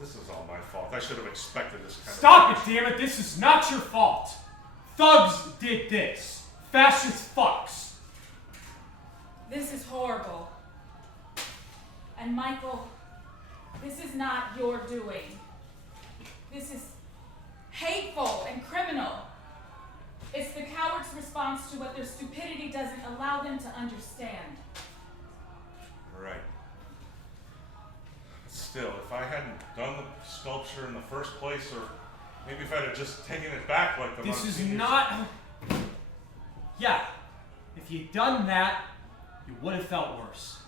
this is all my fault. I should have expected this kind of... Stop it, damn it! This is not your fault! Thugs did this! Fascist fucks! This is horrible. And Michael, this is not your doing. This is hateful and criminal. It's the coward's response to what their stupidity doesn't allow them to understand. Right. But still, if I hadn't done the sculpture in the first place, or maybe if I'd have just taken it back like the This is Monsignors- not... Yeah, if you'd done that, you would have felt worse.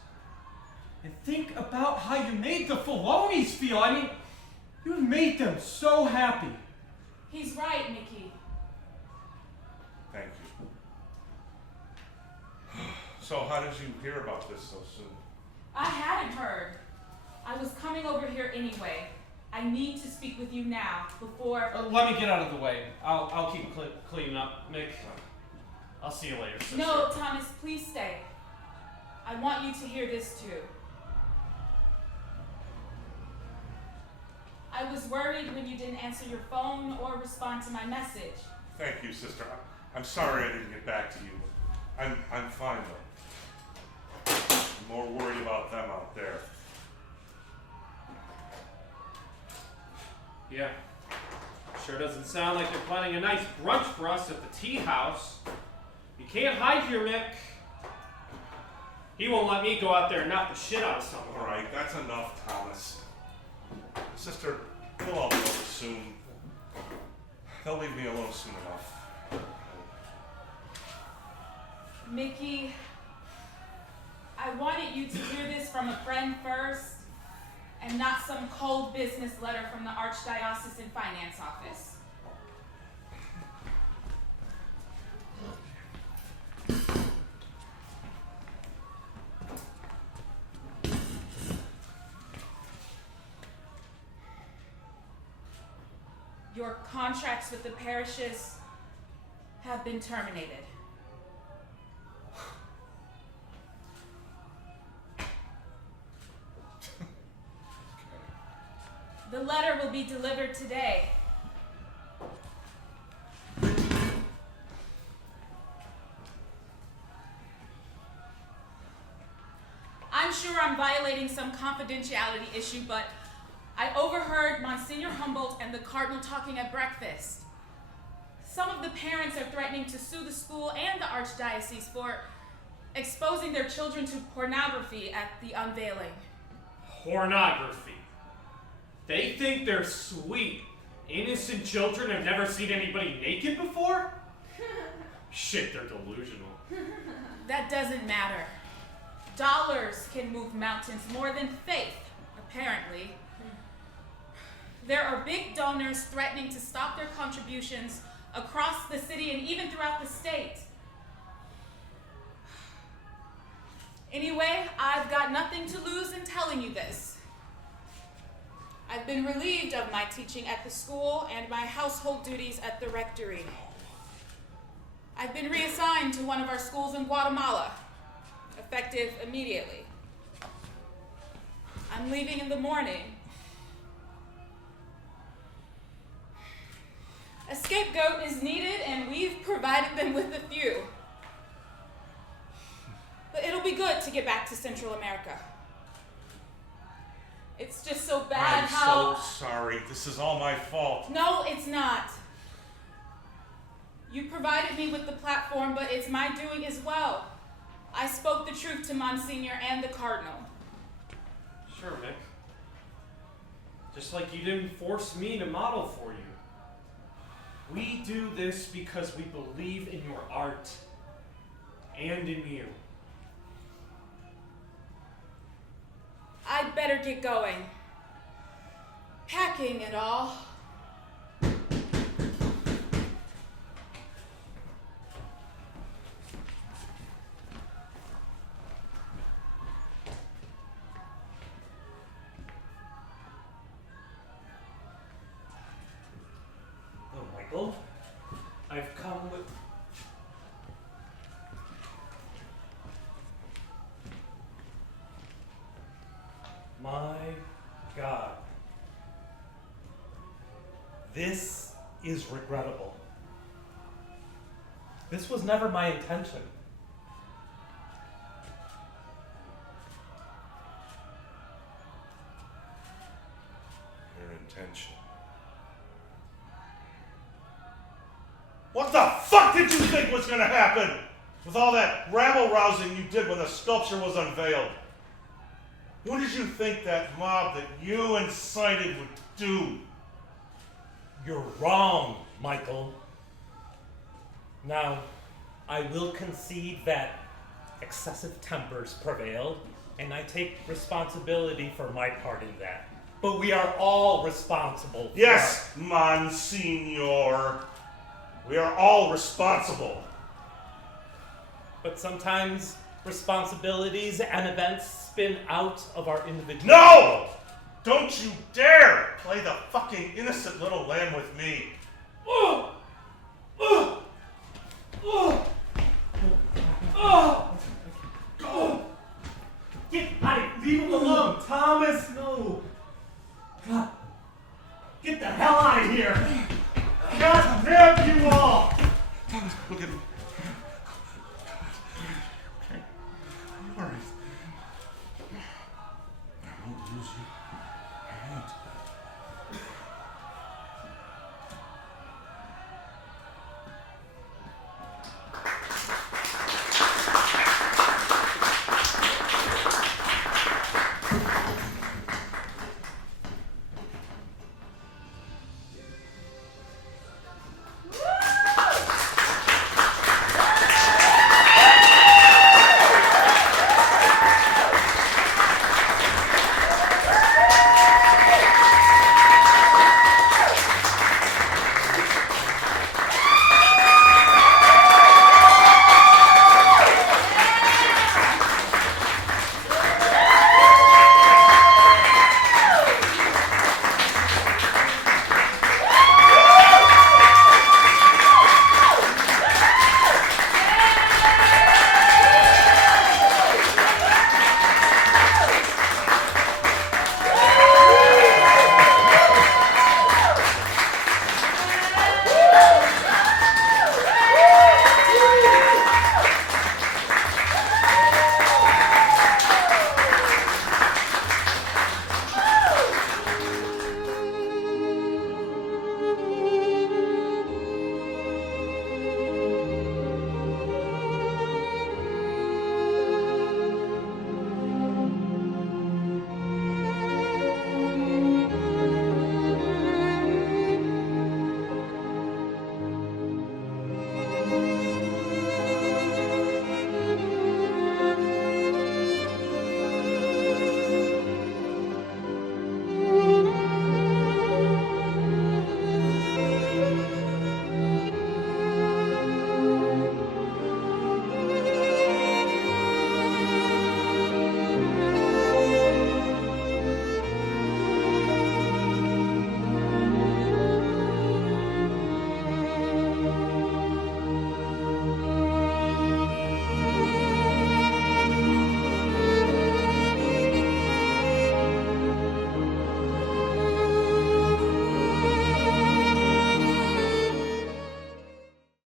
And think about how you made the Filonies feel. I mean, you made them so happy. He's right, Mickey. Thank you. So how did you hear about this so soon? I hadn't heard. I was coming over here anyway. I need to speak with you now, before... Let me get out of the way. I'll keep cleaning up, Nick. I'll see you later, sister. No, Thomas, please stay. I want you to hear this too. I was worried when you didn't answer your phone or respond to my message. Thank you, sister. I'm sorry I didn't get back to you. I'm fine though. I'm more worried about them out there. Yeah. Sure doesn't sound like they're planning a nice brunch for us at the tea house. You can't hide here, Mick. He won't let me go out there and knock the shit out of someone. All right, that's enough, Thomas. Sister, we'll all be over soon. They'll leave me alone soon enough. Mickey, I wanted you to hear this from a friend first, and not some cold business letter from the archdiocesan finance office. Your contracts with the parishes have been terminated. The letter will be delivered today. I'm sure I'm violating some confidentiality issue, but I overheard Monsignor Humboldt and the Cardinal talking at breakfast. Some of the parents are threatening to sue the school and the archdiocese for exposing their children to pornography at the unveiling. Pornography. They think they're sweet. Innocent children have never seen anybody naked before? Shit, they're delusional. That doesn't matter. Dollars can move mountains more than faith, apparently. There are big donors threatening to stop their contributions across the city and even throughout the state. Anyway, I've got nothing to lose in telling you this. I've been relieved of my teaching at the school and my household duties at the rectory. I've been reassigned to one of our schools in Guatemala, effective immediately. I'm leaving in the morning. A scapegoat is needed, and we've provided them with a few. But it'll be good to get back to Central America. It's just so bad how... I'm so sorry. This is all my fault. No, it's not. You provided me with the platform, but it's my doing as well. I spoke the truth to Monsignor and the Cardinal. Sure, Mick. Just like you didn't force me to model for you. We do this because we believe in your art and in you. I'd better get going. Packing and all. Oh, Michael, I've come with... My God. This is regrettable. This was never my intention. Your intention. What the fuck did you think was gonna happen with all that rabble-rousing you did when the sculpture was unveiled? What did you think that mob that you incited would do? You're wrong, Michael. Now, I will concede that excessive tempers prevailed, and I take responsibility for my part in that. But we are all responsible. Yes, Monsignor. We are all responsible. But sometimes responsibilities and events spin out of our individual. No! Don't you dare play the fucking innocent little lamb with me. Get out! Leave him alone, Thomas! No! God. Get the hell out of here! God damn you all! Thomas, look at me.